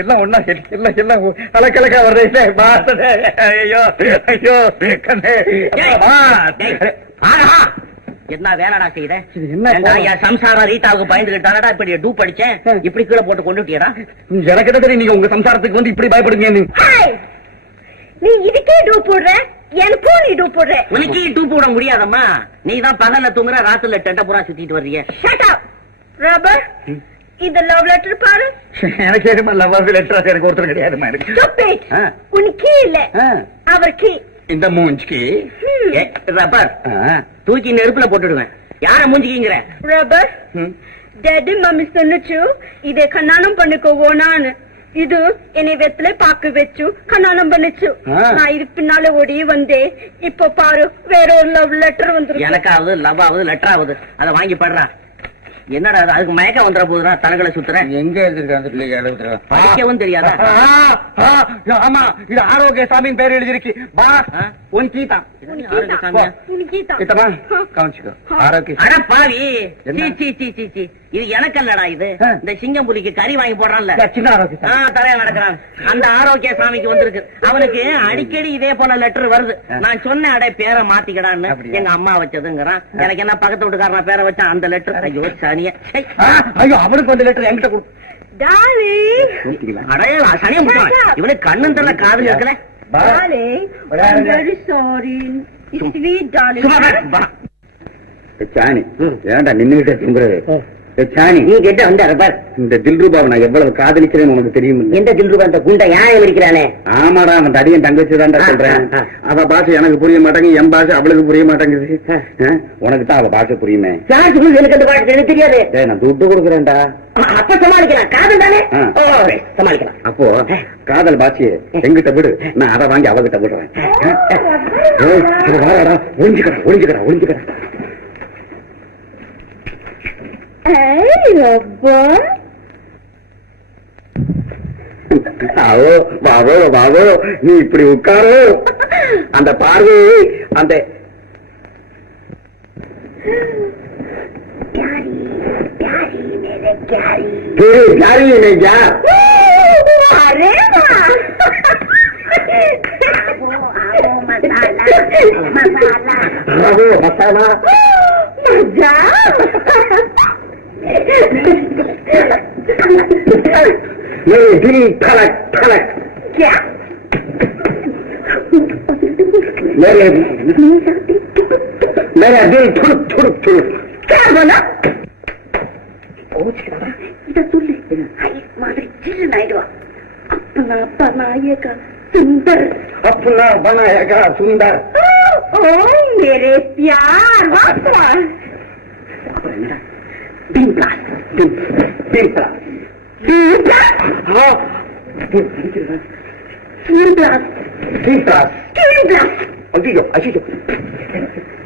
எல்லாம் ஒன்னா எல்லாம் எல்லாம் அலக்கலக்கா வருது. ஐயோ ஐயோ என்ன வேலைடா செய்யற? என்ன சம்சாரம் ரீட்டாவுக்கு பயந்துகிட்டானடா இப்படி டூப் அடிச்சேன், இப்படி கீழே போட்டு கொண்டுட்டியடா. எனக்கு என்ன தெரியும் நீங்க உங்க சம்சாரத்துக்கு வந்து இப்படி பயப்படுங்க. நீ இதுக்கே டூப் போடுற, எனக்கும் நீ டூப் போடுற. உனக்கு டூப் போட முடியாதம்மா, நீ தான் பகல்ல தூங்குற, ராத்திரில டெண்ட புறா சுத்திட்டு வர்றீங்க. ரப்பர், இந்த லவ் லெட்டர் பாரு. எனக்கு ஏமா லவ் லெட்டர் எனக்கு ஒருத்தர் கிடையாதுமா. எனக்கு உனக்கு இல்ல அவருக்கு இந்த மூஞ்சிக்கு ரப்பர் தூக்கி நெருப்புல போட்டுடுவேன். யார மூஞ்சிக்கிங்கிற? ரப்பர், டாடி மம்மி சொன்னுச்சு இதை கண்ணானம் பண்ணிக்கோனான்னு. இது என்னை வெத்தலை பாக்கு வச்சு கண்ணானம் பண்ணிச்சு. நான் இதுக்கு பின்னால ஓடி வந்தேன். இப்ப பாரு வேற ஒரு லவ் லெட்டர் வந்து. எனக்காவது லவ் ஆகுது லெட்டர் ஆகுது, அதை வாங்கி படுறா. என்னடா அதுக்கு மயக்கம் வந்துட போதுடா, தலைகளை சுத்துறேன். எங்க எழுதிருக்காங்க படிக்கவும் தெரியாதா? ஆமா, இது ஆரோக்கிய சாமியின் பேர் எழுதிருக்கு. இது எனக்கல்லடா, இது இந்த சிங்கம் புலிக்கு கறி வாங்கி போடுறான்ல தலைய நடக்கிறான், அந்த ஆரோக்கிய சாமிக்கு வந்திருக்கு. அவனுக்கு அடிக்கடி இதே போல லெட்டர் வருது. நான் சொன்ன அடை பேரை மாத்திக்கடான்னு எங்க அம்மா வச்சதுங்கிறான். எனக்கு என்ன பக்கத்து வீட்டுக்காரனா பேரை வச்சான் அந்த லெட்டர். ஐயோ சனிய, ஐயோ அவனுக்கு வந்து லெட்டர் என்கிட்ட கொடு. சனியம் இவனுக்கு கண்ணும் தர காதல் இருக்கல. ஏன்டா நின்னுகிட்டே திங்குறது? நீ கேட்ட வந்த இந்த தில்ரூபாவை நான் எவ்வளவு காதலிக்கிறேன்னு உனக்கு தெரியும். எந்த தில்ரூபா? அந்த குண்டை யான் இருக்கிறானே. ஆமாடா, அவன் தடியன் தங்கச்சிதான்டா சொல்றேன். அவ பாஷை எனக்கு புரிய மாட்டேங்குது, என் பாஷை அவளுக்கு புரிய மாட்டேங்குது. உனக்கு தான் அவ பாஷை புரியுமே. எனக்கு அந்த பாஷை எனக்கு தெரியாது. நான் துட்டு கொடுக்குறேன்டா. அப்ப சமாளிக்கலாம், காதல் தானே சமாளிக்கலாம். அப்போ காதல் பாஷையை எங்கிட்ட விடு, நான் அதை வாங்கி அவகிட்ட விடுறேன். ஒழிஞ்சுக்கிறா ஒழிஞ்சுக்கிறா ஒழிஞ்சுக்கிறா. பாவோ பாவோ, நீ இப்படி உட்காரு. அந்த பார்வை அந்த மசாலா मेरे दिल धड़क धड़क क्या मेरा दिल धुड़क धुड़क धुड़क क्या बोला? अपना बनाएगा सुंदर, अपना बनाएगा सुंदर. ओ मेरे प्यार Pimplas, pimplas, pimplas. Pimplas, pimplas, pimplas. Ayo, ayo.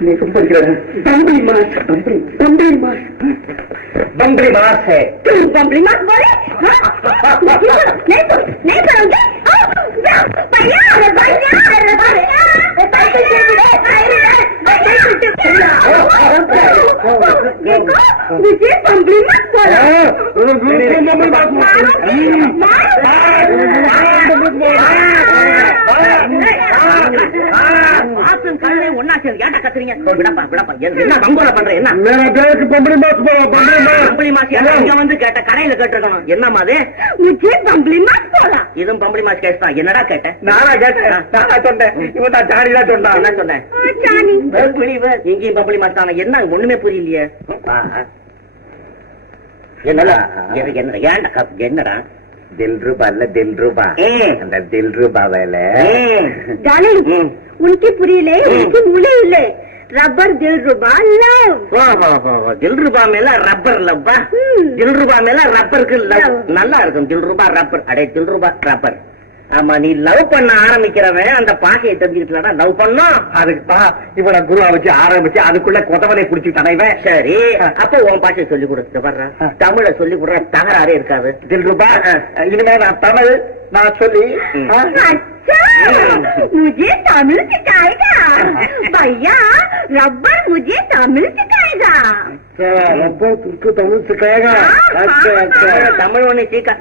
Ini kumpul kira. Bambri mas, bambri mas. Bambri mas है. Bambri mas boleh? नहीं करोगे? भैया, मुझे बम्बली मत बोलो. ஒன்னா சேர்ந்து ஏன்டா கத்துறீங்க? விடப்பா விடப்பா, என்ன வங்கோல பண்ற? என்ன பம்பளி மாஸ் இங்க வந்து கேட்ட, கடையில கேட்டிருக்கணும். என்னமா அது? முझे बम्बली मत बोला. இதுவும் பம்பளி மாஸ் கேஸ் தான். என்னடா கேட்ட? நானா கேட்டேன், நானா சொன்னேன். இவன் தான் ஜானி தான் சொன்னான். என்ன சொன்னேன்? ஜானி இங்கேயும் பம்பளி மாஸ் தானே. என்ன ஒண்ணுமே புரியலையே. என்னடா ஏன்டா என்னடா? दिलरुबा இல்ல दिलरुबा, அந்த दिलरुबा வேல. டார்லிங், உனக்கு புரியல, உனக்கு மூளை இல்ல. ரப்பர் दिलरुबा லவ். दिलरुबा மேல ரப்பர் லவ்வா? दिलरुबा மேல ரப்பருக்கு லவ் நல்லா இருக்கும். दिलरुबा ரப்பர், அடே दिलरुबा ரப்பர். ஆமா, நீ லவ் பண்ண ஆரம்பிக்கிறவன் அந்த பாஷையை தெரிஞ்சுக்கிட்டா லவ் பண்ணும். அதுக்குதான் இவனை குருவா வச்சு ஆரம்பிச்சு அதுக்குள்ள கொதவனை புடிச்சு தடைவன். சரி, அப்ப உன் பாஷையை சொல்லி கொடுத்து வர்ற, தமிழ சொல்லி கொடுற, தகராறே இருக்காது. दिलरुबा, இனிமே நான் தமிழ் நான் சொல்லி. मुझे तमिल सिखाएगा भैया. रबर मुझे तमिल सिखाएगा. ரொம்ப तुमको तमिल सिखाएगा अच्छा अच्छा தமிழ் ஒண்ணு சீக்கா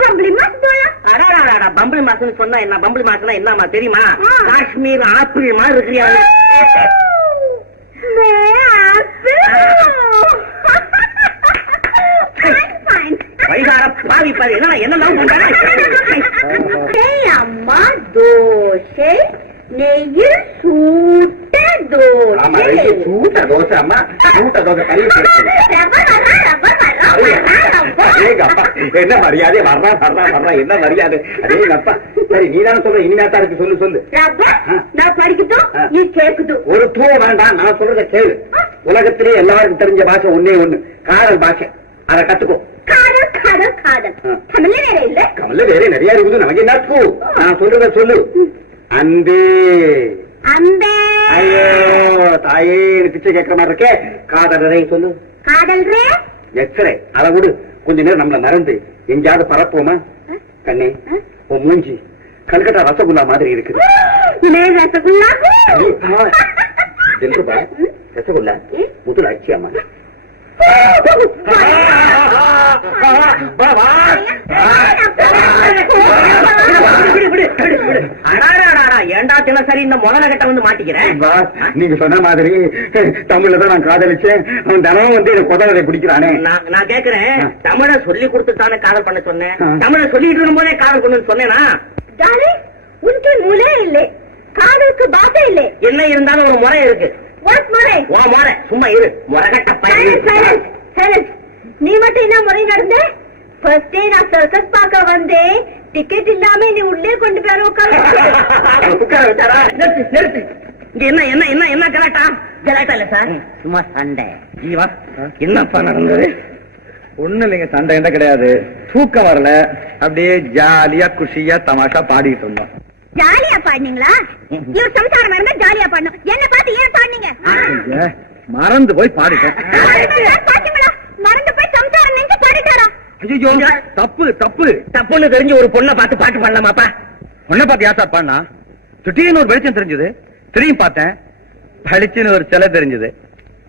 बम्बली मत बोला அடாடாடா பம்பளி மாசுன்னு சொன்னா என்ன பம்பளி மாசுனா என்னமா தெரியுமா காஷ்மீர் ஆப்பிள் மாதிரி இருக்கிறியா வைகார பாவி பாவி என்ன என்ன லவ் பண்றாங்க அம்மா தோசை நெய்யில் சூட்ட தோசை सूट दोस्त अम्मा सूट दोस्त என்ன மரியாதை வர்றா வர்றா வர்றா என்ன மரியாதை அதே அப்பா சரி நீதான சொல்ற இனிமேட்டா இருக்கு சொல்லு சொல்லு நான் படிக்கட்டும் நீ கேட்கட்டும் ஒரு தூ வேண்டாம் நான் சொல்றத கேளு உலகத்திலே எல்லாருக்கும் தெரிஞ்ச பாஷை ஒன்னே ஒண்ணு காதல் பாஷை அதை கத்துக்கோ காதல் காதல் காதல் தமிழ்ல வேற இல்ல கமல்ல வேற நிறைய இருக்குது நமக்கு என்ன இருக்கும் நான் சொல்றத சொல்லு அன்பே அம்பே ஐயோ தாயே பிச்சை கேட்கிற மாதிரி இருக்கே காதல் சொல்லு காதல் ரே எக்ஸ்ரே அதை விடு கொஞ்ச நேரம் நம்மள மறந்து எங்கேயாவது பறப்போமா கண்ணே உன் மூஞ்சி கல்கட்டா ரசகுல்லா மாதிரி இருக்குது ரசகுல்லா ரசகுல்லா முதல் அச்சியாமா ஏண்டா தினசரி இந்த முதல கட்ட வந்து மாட்டிக்கிறேன் நீங்க சொன்ன மாதிரி தமிழ்ல தான் நான் காதலிச்சேன் அவன் தினமும் வந்து குதவதை குடிக்கிறானே நான் கேக்குறேன் தமிழ சொல்லி கொடுத்துட்டானே காதல் பண்ண சொன்னேன் தமிழ சொல்லிட்டு இருக்கும் போதே காதல் பண்ணு சொன்னேனா உனக்கு மூளை இல்லை காதலுக்கு பாஷை இல்லை என்ன இருந்தாலும் ஒரு முறை இருக்கு முறை முறை சும்மா இரு முறைகட்ட பையன் நீ மட்டும் என்ன முறை நடந்த ஃபர்ஸ்ட் டே நான் சர்க்கஸ் பார்க்க வந்தேன் டிக்கெட் இல்லாம நீ உள்ளே கொண்டு போய் உட்கார நிறுத்து இங்க என்ன என்ன என்ன என்ன கலாட்டா கலாட்டா இல்ல சார் சும்மா சண்டை ஜீவா என்னப்பா நடந்தது ஒண்ணு இல்லைங்க சண்டை என்ன கிடையாது தூக்கம் வரல அப்படியே ஜாலியா குஷியா தமாஷா பாடிட்டு இருந்தோம் ஜாலியா பாடினீங்களா இவர் சம்சாரம் இருந்தா ஜாலியா பாடணும் என்ன பார்த்து ஏன் பாடினீங்க மறந்து போய் பாடிட்டேன் மறந்து போய் சம்சாரம் நினைச்சு பாடிட்டாரா ஐயோ தப்பு தப்பு தப்புன்னு தெரிஞ்சு ஒரு பொண்ணை பார்த்து பாட்டு பண்ணலாமாப்பா பொண்ணை பார்த்து யார் சார் பாடினா திடீர்னு ஒரு வெளிச்சம் தெரிஞ்சது திரும்பி பார்த்தேன் பளிச்சுன்னு ஒரு சிலை தெரிஞ்சது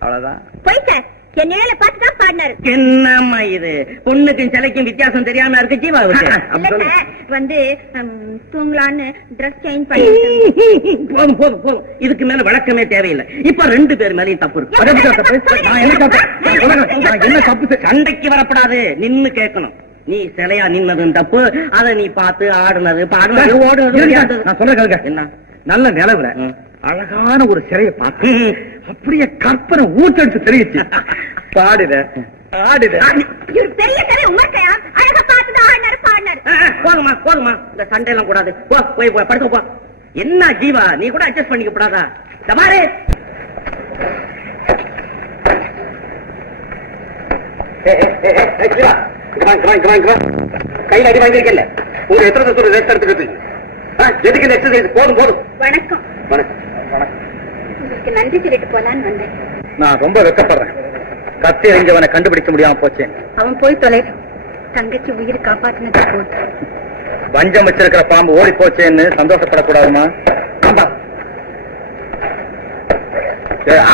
அவ்வளவுதான் போய் சார் என் நிலையில பார்த்து தான் பாடினாரு என்னம்மா இது பொண்ணுக்கும் சிலைக்கும் வித்தியாசம் தெரியாம இருக்கு ஜீவா வந்து தூங்கலான்னு ட்ரெஸ் சேஞ்ச் பண்ணி போதும் போதும் போதும் இதுக்கு மேல வழக்கமே தேவையில்லை இப்ப ரெண்டு பேர் மேலயும் தப்பு இருக்கு என்ன தப்பு சண்டைக்கு வரப்படாது நின்னு கேட்கணும் நீ சிலையா நின்னதும் தப்பு அதை நீ பார்த்து ஆடுனது பாடுனது ஓடுனது நான் சொல்றேன் என்ன நல்ல நிலவுல அழகான ஒரு சிலையை பார்த்து அப்படியே கற்பனை ஊட்டெடுத்து தெரிவிச்சு பாடுத ஆடுத பெரிய சிலை உமர்க்கையா அழகா பார்த்துதான் ஆடினாரு பாடினாரு போதுமா போதுமா இந்த சண்டை எல்லாம் கூடாது போ போய் படுக்க போ என்ன ஜீவா நீ கூட அட்ஜஸ்ட் பண்ணிக்க கூடாதா சமாரே கையில் அடி வாங்கிருக்கல ஒரு எத்தனை சொல்லு ரெஸ்ட் எடுத்துக்கிறது எதுக்கு இந்த எக்ஸசைஸ் போதும் போதும் வணக்கம் வணக்கம் உங்களுக்கு நன்றி சொல்லிட்டு போலான்னு வந்தேன் நான் ரொம்ப வெக்கப்படுறேன் கத்தி எறிஞ்சவனை கண்டுபிடிக்க முடியாம போச்சேன் அவன் போய் தொலை தங்கச்சி உயிர் காப்பாத்தினது போது வஞ்சம் வச்சிருக்கிற பாம்பு ஓடி போச்சேன்னு சந்தோஷப்படக்கூடாதுமா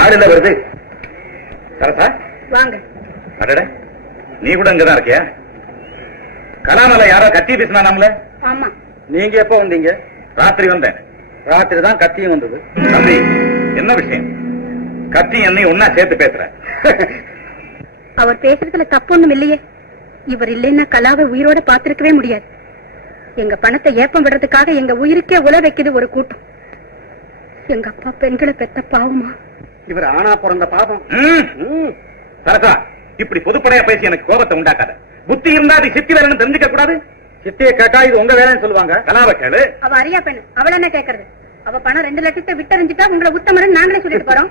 ஆடுல வருது சரசா வாங்க அடட நீ கூட இங்கதான் இருக்கியா கலாமல யாரோ கத்தி பேசினாம்ல ஆமா நீங்க எப்ப வந்தீங்க ராத்திரி வந்தேன் ராத்திரி தான் கத்தியும் வந்தது தம்பி என்ன விஷயம் கத்தி என்னை ஒன்னா சேர்த்து பேசுற அவர் பேசுறதுல தப்பு ஒண்ணும் இல்லையே இவர் இல்லைன்னா கலாவை உயிரோட பாத்திருக்கவே முடியாது எங்க பணத்தை ஏப்பம் விடுறதுக்காக எங்க உயிருக்கே உல வைக்குது ஒரு கூட்டம் எங்க அப்பா பெண்களை பெத்த பாவமா இவர் ஆனா பிறந்த பாவம் சரசா இப்படி பொதுப்படையா பேசி எனக்கு கோபத்தை உண்டாக்காத புத்தி இருந்தா அது சித்தி வேலைன்னு தெரிஞ்சுக்க கூடாது சித்தியை கேட்டா இது உங்க வேலைன்னு சொல்லுவாங்க கலாவை கேளு அவ அறியா பெண்ணு அவள என்ன கேக்குறது அவ பணம் 2 லட்சத்தை விட்டறிஞ்சிட்டா உங்களை உத்தமரன் நாங்களே சொல்லிட்டு போறோம்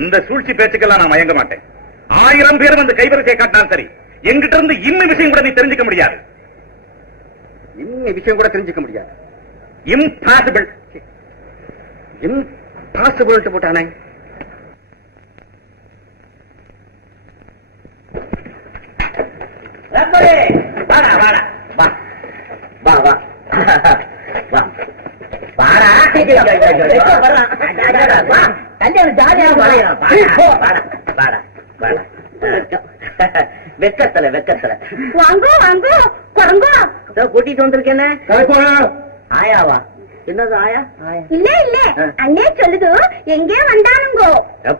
இந்த சூழ்ச்சி பேச்சுக்கெல்லாம் நான் மயங்க மாட்டேன் 1000 பேர் வந்து கைவரிசையை காட்டினாலும் சரி எங்கிட்ட இருந்து இன்னும் விஷயம் கூட நீ தெரிஞ்சுக்க முடியாது இன்னும் விஷயம் கூட தெரிஞ்சுக்க முடியாது இம்பாசிபிள் இம்பாசிபிள் போட்டானே வாடா வாடா வா வா வா வா வாடா கல்யாணம் ஜாலியா வெக்கத்துல வாங்கோ வாங்கோ குரங்கோ கூட்டிட்டு வந்திருக்கேன்னு ஆயாவா? என்னது ஆயா? இல்ல இல்ல அண்ணே சொல்லுது எங்கே வந்தானுங்கோ?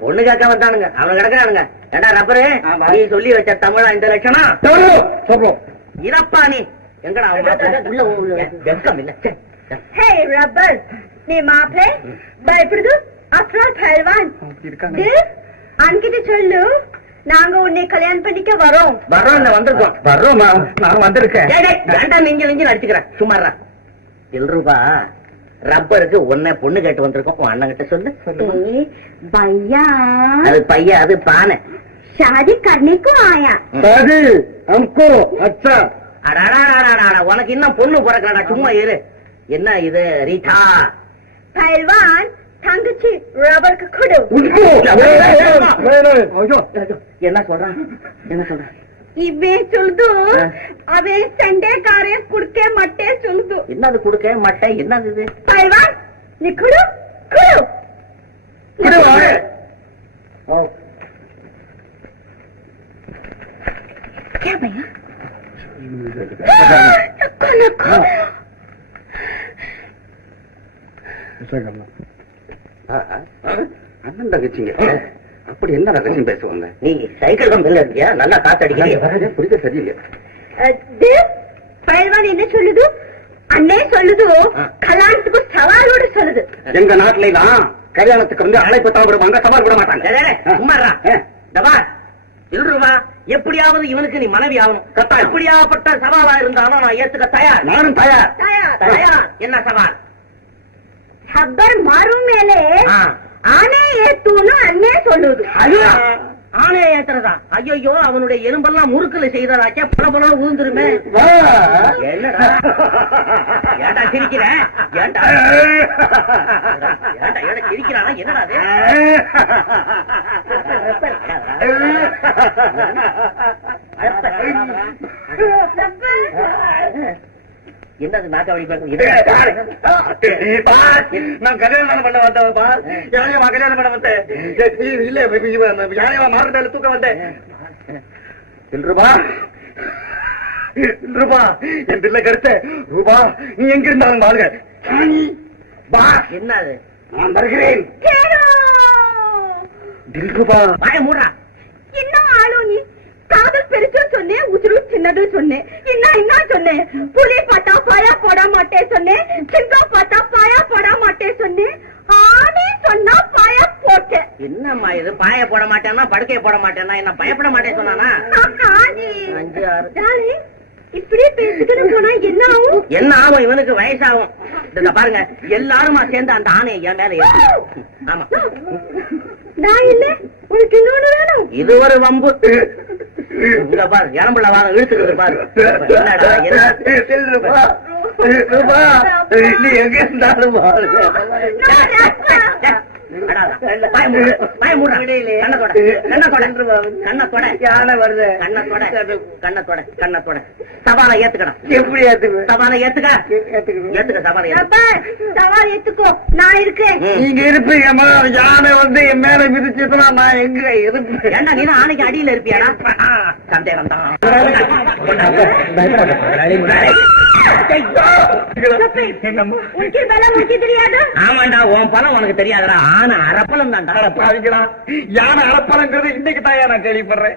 பொண்ணு கேட்க வந்தானுங்க, அவன் கிடக்குறானுங்க. ஏண்டா ரப்பரு, நீ சொல்லி வச்ச தமிழா இந்த லட்சணம்? இதப்பா நீ எங்கடா உள்ள வெக்கம் இல்ல. ஹே ரப்பர், நீ மாப்பிளை பயப்படுது அப்புறம் பல்வான் அன்கிட்ட சொல்லு, நாங்க உன்னை கல்யாணம் பண்ணிக்க வரோம். வந்திருக்கோம். வர்றோமா? நான் வந்திருக்கேன். நீங்க அடிச்சுக்கிறேன் சும்மாறா. ரூபா ரப்பருக்கு உன்னை பொண்ணு கேட்டு வந்திருக்கோம். உன் அண்ணன் கிட்ட சொல்லு. भैया அது பையா, அது பானை. शादी करने को आया. हमको अच्छा. உனக்கு இன்னும் பொண்ணு பிறக்கடா, சும்மா இரு. என்ன இது ரீட்டா? पहलवान தங்கச்சி ரப்பருக்கு கொடு. என்ன சொல்றான்? என்ன சொல்றான்? இவன் சொல்லுது அவன் சண்டைக்காரே குடுக்க மாட்டே சொல்லுது. என்னது குடுக்க மாட்டேன்? என்னது இது? பைல்வான் நீ குடு குடு. क्या भैया? அண்ணன் தங்கச்சிங்க அப்படி என்ன ரகசியம் பேசுவாங்க? நீ சைக்கிள் பம்பில் இருக்கியா? நல்லா காத்தடிக்கிறீங்க. புரியுது சரியில்லை. பைல்வான் என்ன சொல்லுது? அண்ணே சொல்லுது கல்யாணத்துக்கு சவாலோடு சொல்லுது. எங்க நாட்டுல தான் கல்யாணத்துக்கு வந்து அழைப்பு விடுவாங்க, சவால் விட மாட்டாங்க. சும்மாறா இல்லருவா, எப்படியாவது இவனுக்கு நீ மனைவி ஆகணும். எப்படியாப்பட்ட சவாலா இருந்தாலும் நான் ஏத்துக்க தயார். நானும் தயார். தயார். என்ன சவால்? ஹப்பர் மாறும் மேலே ஆனே ஏத்தூன்னு அண்ணே சொல்லுது. ஆணைய ஏத்துறதா? ஐயோ, அவனுடைய எலும்பெல்லாம் முறுக்கல செய்ததாச்சே, பல பல ஊந்துருமே. என்னடா ஏண்டா சிரிக்கிற? ஏண்டா சிரிக்கிறானா? என்னடா என்னது நாக்க வழி? நான் கல்யாணம் பண்ண வந்தவப்பா. யானையமா கல்யாணம் பண்ண வந்தேன். இல்ல யானையமா மாறுதல் தூக்க வந்தேன். ரூபா ரூபா என் பிள்ளை கருத்த ரூபா, நீ எங்க இருந்தாலும் வாழ்க. என்னது? நான் வருகிறேன். ரூபா வாய மூடா. இன்னும் ஆளு நீ காதல் பெருசு சொன்னேன், உசுறு சின்னது சொன்னேன். என்ன சொன்னேன்? புலி பார்த்தா பாயா போட மாட்டே சொன்னேன், சிங்கம் பார்த்தா பாயா போட மாட்டே சொன்னேன், ஆனே சொன்னா பாயா போட்டேன். என்னம்மா இது? பாய போட மாட்டேன்னா படுக்கைய போட மாட்டேன்னா என்ன பயப்பட மாட்டேன் சொன்னானா? 5 6 இப்படி பேசிக்கிட்டு போனா என்ன ஆகும்? என்ன ஆகும்? இவனுக்கு வயசாகும். பாருங்க, எல்லாருமா சேர்ந்து அந்த ஆணையை என் மேல ஏத்து. ஆமா, நான் இல்ல, உனக்கு இன்னொன்னு வேணும். இது ஒரு வம்பு. இங்க பாரு, இளம்புள்ள வாரம் இழுத்துக்கிறது பாரு. என்னடா நீ எங்க இருந்தாலும் சவாலை ஏத்துக்கடா. எப்படி ஏத்துக்க? சவாலை ஏத்துக்க. சவால் ஏத்துக்கோ, நான் இருக்கேன். நீங்க இருப்பீங்கம்மா. யானை வந்து என் மேல மிதிச்சுனா நான் எங்க இருப்பேன்? ஏண்டா நீ ஆணைக்கு அடியில இருப்பியாடா? சந்தேகம் தான். உனக்கு பலம் உனக்கு தெரியாது? ஆமாண்டா, உன் பலம் உனக்கு தெரியாதடா. ஆனா அரப்பலம் தான்டா. யானை அரப்பலங்கிறது இன்னைக்கு தான் நான் கேள்விப்படுறேன்.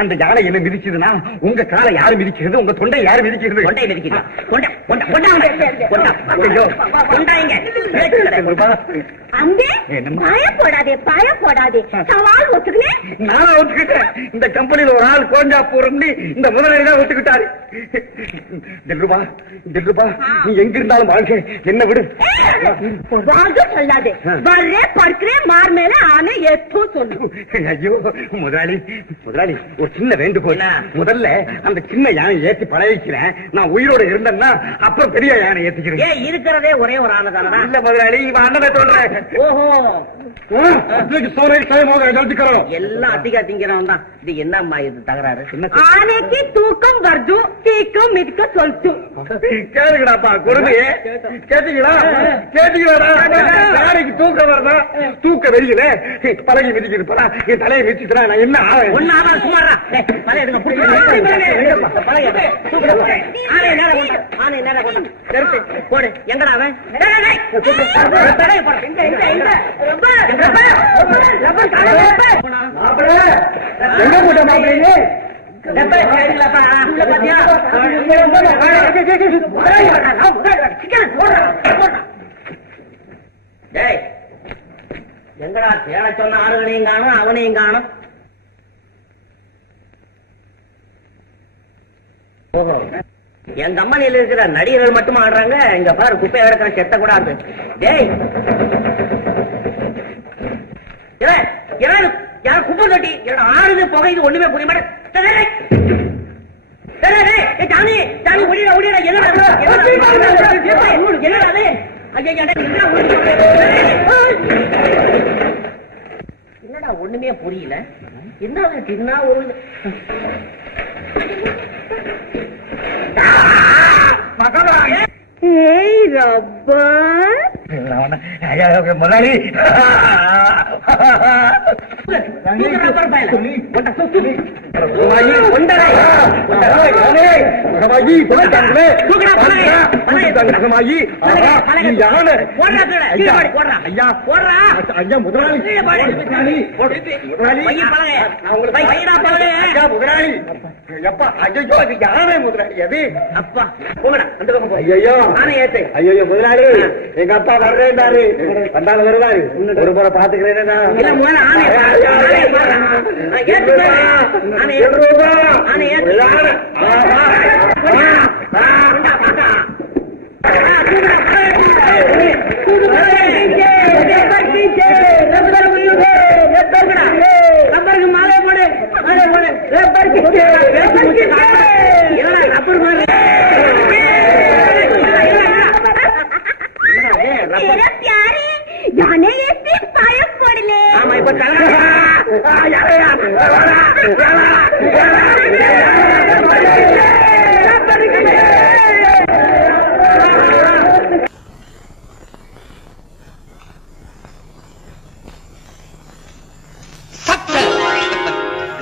அந்த யானை என்ன மிதிச்சதுன்னா உங்க காலை யாரு மிதிக்கிறது? உங்க தொண்டை யாரு மிதிக்கிறது? கொண்டை மிதிக்கிறா. அம்பே பாய போடாதே சவால் ஒத்துக்கினே. நானா ஒத்துக்கிட்டேன். இந்த கம்பெனியில ஒரு ஆள் கோஞ்சா போறோம்னு இந்த முதலாளி தான் ஒத்துக்கிட்டாரு. தில்ருபா நீ எங்க இருந்தாலும் வாழ்க்கை என்ன விடு. வாங்க சொல்லாதே, வர்றே படுக்கிறே மார் மேல ஆனை ஏத்தோ சொல்லு. ஐயோ முதலாளி ஒரு சின்ன வேண்டுகோள். முதல்ல அந்த சின்ன யானை ஏத்தி பழகிக்கிறேன். நான் உயிரோட இருந்தேன்னா அப்புறம் பெரிய யானை ஏத்திக்கிறேன். இருக்கிறதே ஒரே ஒரு ஆனை தானடா. இல்ல முதலாளி இவன் அண்ணனை சொல்றேன். ஓஹோ சோரை சயமோக ஜல்தி கரோ. எல்லாம் அதிகா திங்கிறவன் தான். இது என்னம்மா இது தகராறு? ஆனைக்கு தூக்கம் வருது தீக்கம் மிதிக்க சொல்லிட்டு கேளுங்கடாப்பா கொடுமை. கேட்டீங்களா யானைக்கு தூக்கம் வரதா? தூக்க வெளியில பழகி மிதிக்குது போல என் தலையை மிதிச்சுட்டா நான் என்ன ஒன்னு ஆனா சுமாரா பழைய எடுங்க ஆனை நேரம் கொண்டு ஆனை நேரம் கொண்டு நிறுத்து போடு. எங்கடா அவன்? எங்க போட்ட மாப்பிள்ளை? எங்கடா தேட சொன்ன ஆளுகளையும் காணும் அவனையும் காணும். ஓஹோ என் கம்பெனியில இருக்கிற நடிகர்கள் மட்டும் ஆடுறாங்க. இங்க பாரு குப்பை கிடக்கிற செத்த கூட ஆடு. டேய் யாரும் குப்பை கட்டி ஆடுது புகைது ஒண்ணுமே புரிய மாட்டேன். ஜானி ஜானி ஒடிடா ஒடிடா என்னடா என்னடா ஒண்ணுமே புரியல. என்ன தின்னா ஒரு ஏய் ரப்பா முதலாளி ஐயோ முதலாளி எங்க அப்பா வர்றேன்னாரு. வந்தாலும் வருவாரு. ஒரு முறை பாத்துக்கிறேன்.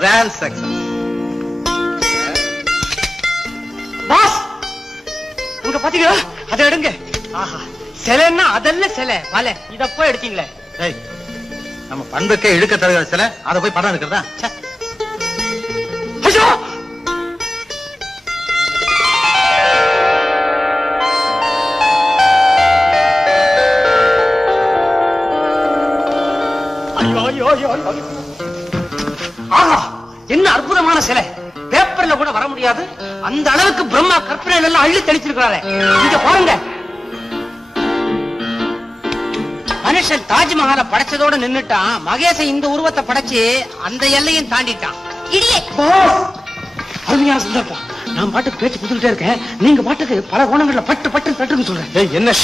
Grand success. பாஸ் உங்க பாத்தீங்களா? அதை எடுங்க. ஆஹா சிலைன்னா அதெல்லாம் சிலை வலை இத போய் எடுத்தீங்களே. நம்ம பண்புக்கே இழுக்க தருகிற சில அதை போய் படம் எடுக்கிறதா? என்ன அற்புதமான சிலை. பேப்பர்ல கூட வர முடியாது. அந்த அளவுக்கு பிரம்மா கற்பனை எல்லாம் அள்ளி தெளிச்சிருக்கிறாரு. இங்க பாருங்க. மனுஷன் தாஜ்மஹாலை படைச்சதோட நின்னுட்டான். மகேசன் இந்த உருவத்தை படைச்சு அந்த எல்லையும் தாண்டிட்டான். அருமையான சந்தர்ப்பம். நான் பாட்டுக்கு பேச்சு கொடுத்துட்டே இருக்கேன். நீங்க பாட்டுக்கு பல கோணங்கள்ல பட்டு பட்டு பட்டுன்னு சொல்றேன். என்ன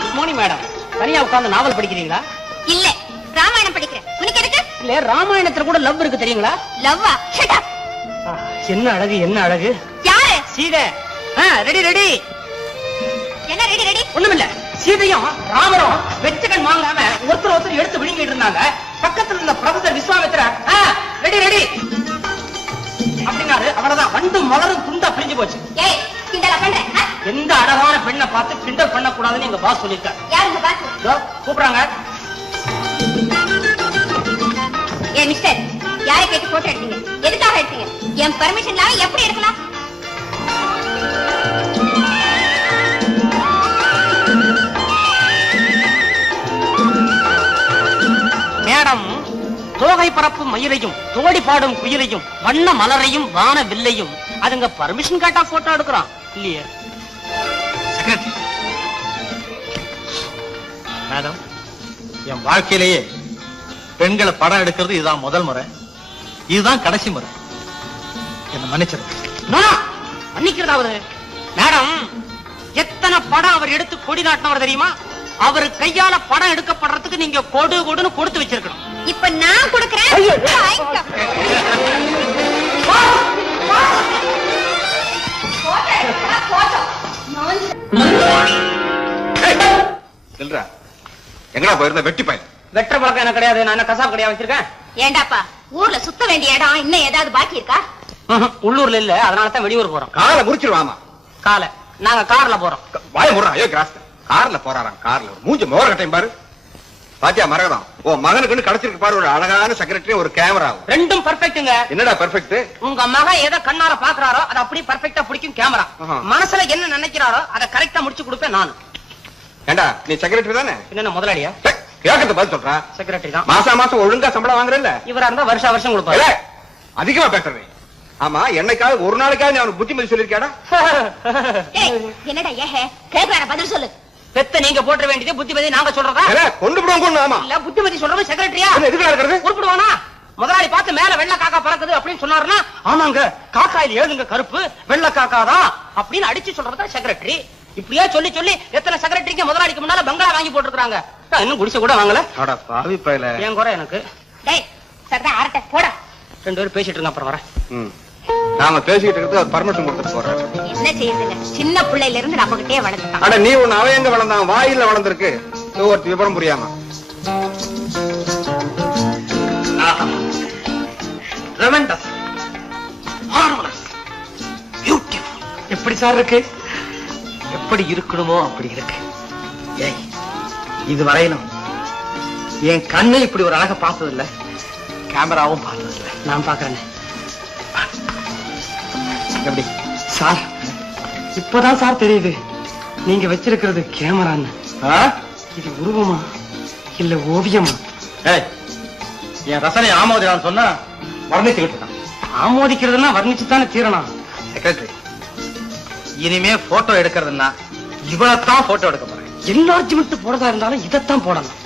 குட் மார்னிங் மேடம். தனியா உட்கார்ந்து நாவல் படிக்கிறீங்களா? இல்ல ராமாயணம் படிக்கிறேன். உனக்கு எதுக்கு? இல்ல ராமாயணத்துல கூட லவ் இருக்கு தெரியுங்களா? லவ்வா? Shut up. என்ன அழகு என்ன அழகு. யாரு? சீதை. Ready ready. என்ன ரெடி ரெடி? ஒண்ணுமில்ல. சீதையும் ராமரும் வெச்சுக்கன் வாங்காம ஒருத்தர் எடுத்து விழுங்கிட்டு இருந்தாங்க. பக்கத்துல இருந்த ப்ரொஃபசர் விஸ்வாமித்திரர் ரெடி ரெடி அப்படின்னாரு. அவ்வளவுதான் வண்டு மலரும் துண்டா பிரிஞ்சு போச்சு. ஏய் கிண்டலா பண்ற? எந்த அழகான பெண்ணை பார்த்து கிண்டல் பண்ண கூடாதுன்னு எங்க பாஸ் சொல்லிருக்காரு. யாருங்க பாஸ்? கூப்பிடுறாங்க. ஏ மிஸ்டர், யாரை கேட்டு போட்டோ எடுத்தீங்க? எதுக்காக எடுத்தீங்க? என் பர்மிஷன் இல்லாம எப்படி எடுக்கலாம்? மேடம், தோகை பரப்பும் மயிலையும் தோடி பாடும் குயிலையும் வண்ண மலரையும் வான வில்லையும் அதுங்க பர்மிஷன் கேட்டா போட்டோ எடுக்கிறான் இல்லையே. மேடம், என் வாழ்க்கையிலேயே பெண்களை படம் எடுக்கிறது இதுதான் முதல் முறை. இதுதான் கடைசி முறை. என்ன மன்னிச்சிருங்க. மன்னிக்கிறதாவது மேடம், படம் அவர் எடுத்து கொடி நாட்டினவர் தெரியுமா? அவர் கையால படம் எடுக்கப்படுறதுக்கு நீங்க கொடு கொடுன்னு கொடுத்து வச்சிருக்கணும். இப்ப நான் கொடுக்கறேன். எங்கடா போயிருந்த வெட்டி பையன்? வெற்ற பழக்கம் எனக்கு கிடையாது. நான் என்ன கசாப் கடையா வச்சிருக்கேன்? ஏண்டாப்பா ஊர்ல சுத்த வேண்டிய இடம் இன்னும் ஏதாவது பாக்கி இருக்கா? உள்ளூர்ல இல்ல, அதனால தான் வெளியூர் போறோம். காலை முடிச்சிருவாமா. காலை நாங்க கார்ல போறோம். வாய முறா. ஐயோ கிராஸ் கார்ல போறாராம். கார்ல மூஞ்சி மோர கட்டையும் பாரு. பாத்தியா மரகதம், ஓ மகனுக்கு கிடைச்சிருக்கு பாரு ஒரு அழகான செக்ரட்டரி, ஒரு கேமரா. ரெண்டும் பெர்ஃபெக்ட்டுங்க. என்னடா பெர்ஃபெக்ட்? உங்க மகன் எதை கண்ணார பாக்குறாரோ அதை அப்படியே பெர்ஃபெக்ட்டா பிடிக்கும் கேமரா. மனசுல என்ன நினைக்கிறாரோ அதை கரெக்டா முடிச்சு கொடுப்பேன் நானு. ஏண்டா நீ செக்ரட்டரி தானே? என்ன முதலாளியா? கேட்கறது பதில் சொல்றா. செக்ரட்டரி தான். மாசம் ஒழுங்கா சம்பளம் வாங்குறல்ல? இவரா இருந்தா வருஷம் கொடுப்பாரு. அதிகமா பேசுறேன். ஆமா, என்னைக்காவது ஒரு நாளைக்காவது அவனுக்கு புத்திமதி சொல்லிருக்காடா? என்னடா ஏஹே கேக்குறார பதில் சொல்லு. பெத்த நீங்க போட்ட வேண்டியது புத்திமதி நாங்க சொல்றதா? கொண்டு போடுவோம். ஆமா இல்ல புத்திமதி சொல்றது செக்ரட்டரியா? எதுக்கு நடக்கிறது? உருப்பிடுவானா? முதலாளி பார்த்து மேல வெள்ளை காக்கா பறக்குது அப்படின்னு சொன்னாருன்னா ஆமாங்க காக்காயில எழுதுங்க கருப்பு வெள்ளை காக்காதான் அப்படின்னு அடிச்சு சொல்றதா செக்ரட்டரி. இப்படியே சொல்லி சொல்லி எத்தனை செக்ரட்டரிக்கு முதலாளிக்கு முன்னால பங்களா வாங்கி போட்டுருக்காங்க. இன்னும் குடிசை கூட வாங்கல. என் குறை எனக்கு. போடா. 2 பேரும் பேசிட்டு இருங்க, அப்புறம் வரேன். நாம பேசிட்டு இருக்கிறது பர்மிஷன் கொடுத்துட்டு போறேன். என்ன செய்யுதுங்க, சின்ன பிள்ளையில இருந்து நம்ம கிட்டே வளர்ந்துட்டான். அட நீ ஒண்ணு அவ எங்க வளர்ந்தான்? வாயில வளர்ந்துருக்கு. ஒரு விவரம் புரியாம. எப்படி சார் இருக்கு? எப்படி இருக்கணுமோ அப்படி இருக்கு. ஏய், இது வரையிலும் என் கண்ணு இப்படி ஒரு அழக பார்த்தது இல்ல, கேமராவும் பார்த்தது இல்ல. நான் பாக்குறேன். எப்படி சார்? இப்பதான் சார் தெரியுது நீங்க வச்சிருக்கிறது கேமரான்னு. இது உருவமா இல்ல ஓவியமா? என் ரசனை ஆமோதிரான்னு சொன்னா வர்ணிச்சுக்கிட்டு இருக்கான். ஆமோதிக்கிறதுனா வர்ணிச்சுத்தானே தீரணும். செக்ரட்டரி, இனிமே போட்டோ எடுக்கிறதுனா இவ்வளவுதான் போட்டோ எடுக்க போறேன். என்லார்ஜ்மெண்ட் போடுறதா இருந்தாலும் இதைத்தான் போடணும்.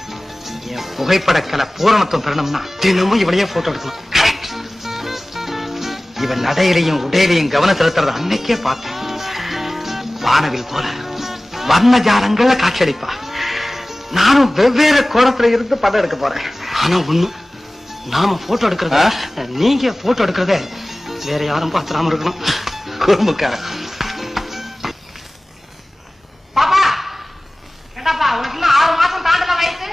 என் புகைப்படக்கலை பூரணத்துவம் பெறணும்னா தினமும் இவளையே போட்டோ எடுக்கணும். இவன் நடையிலையும் உடையிலையும் கவனம் செலுத்துறது அன்னைக்கே பார்த்தேன். வானவில் போல வர்ண ஜாலங்கள்ல காட்சியளிப்பா. நானும் வெவ்வேறு கோணத்துல இருந்து படம் எடுக்க போறேன். ஆனா ஒண்ணு, நாம போட்டோ எடுக்கிறத நீங்க போட்டோ எடுக்கிறத வேற யாரும் பாத்துறாம இருக்கணும். குறும்புக்காரன். பாப்பா, என்னப்பா உனக்கு இன்னும் 6 மாசம் தாண்டல வயசு.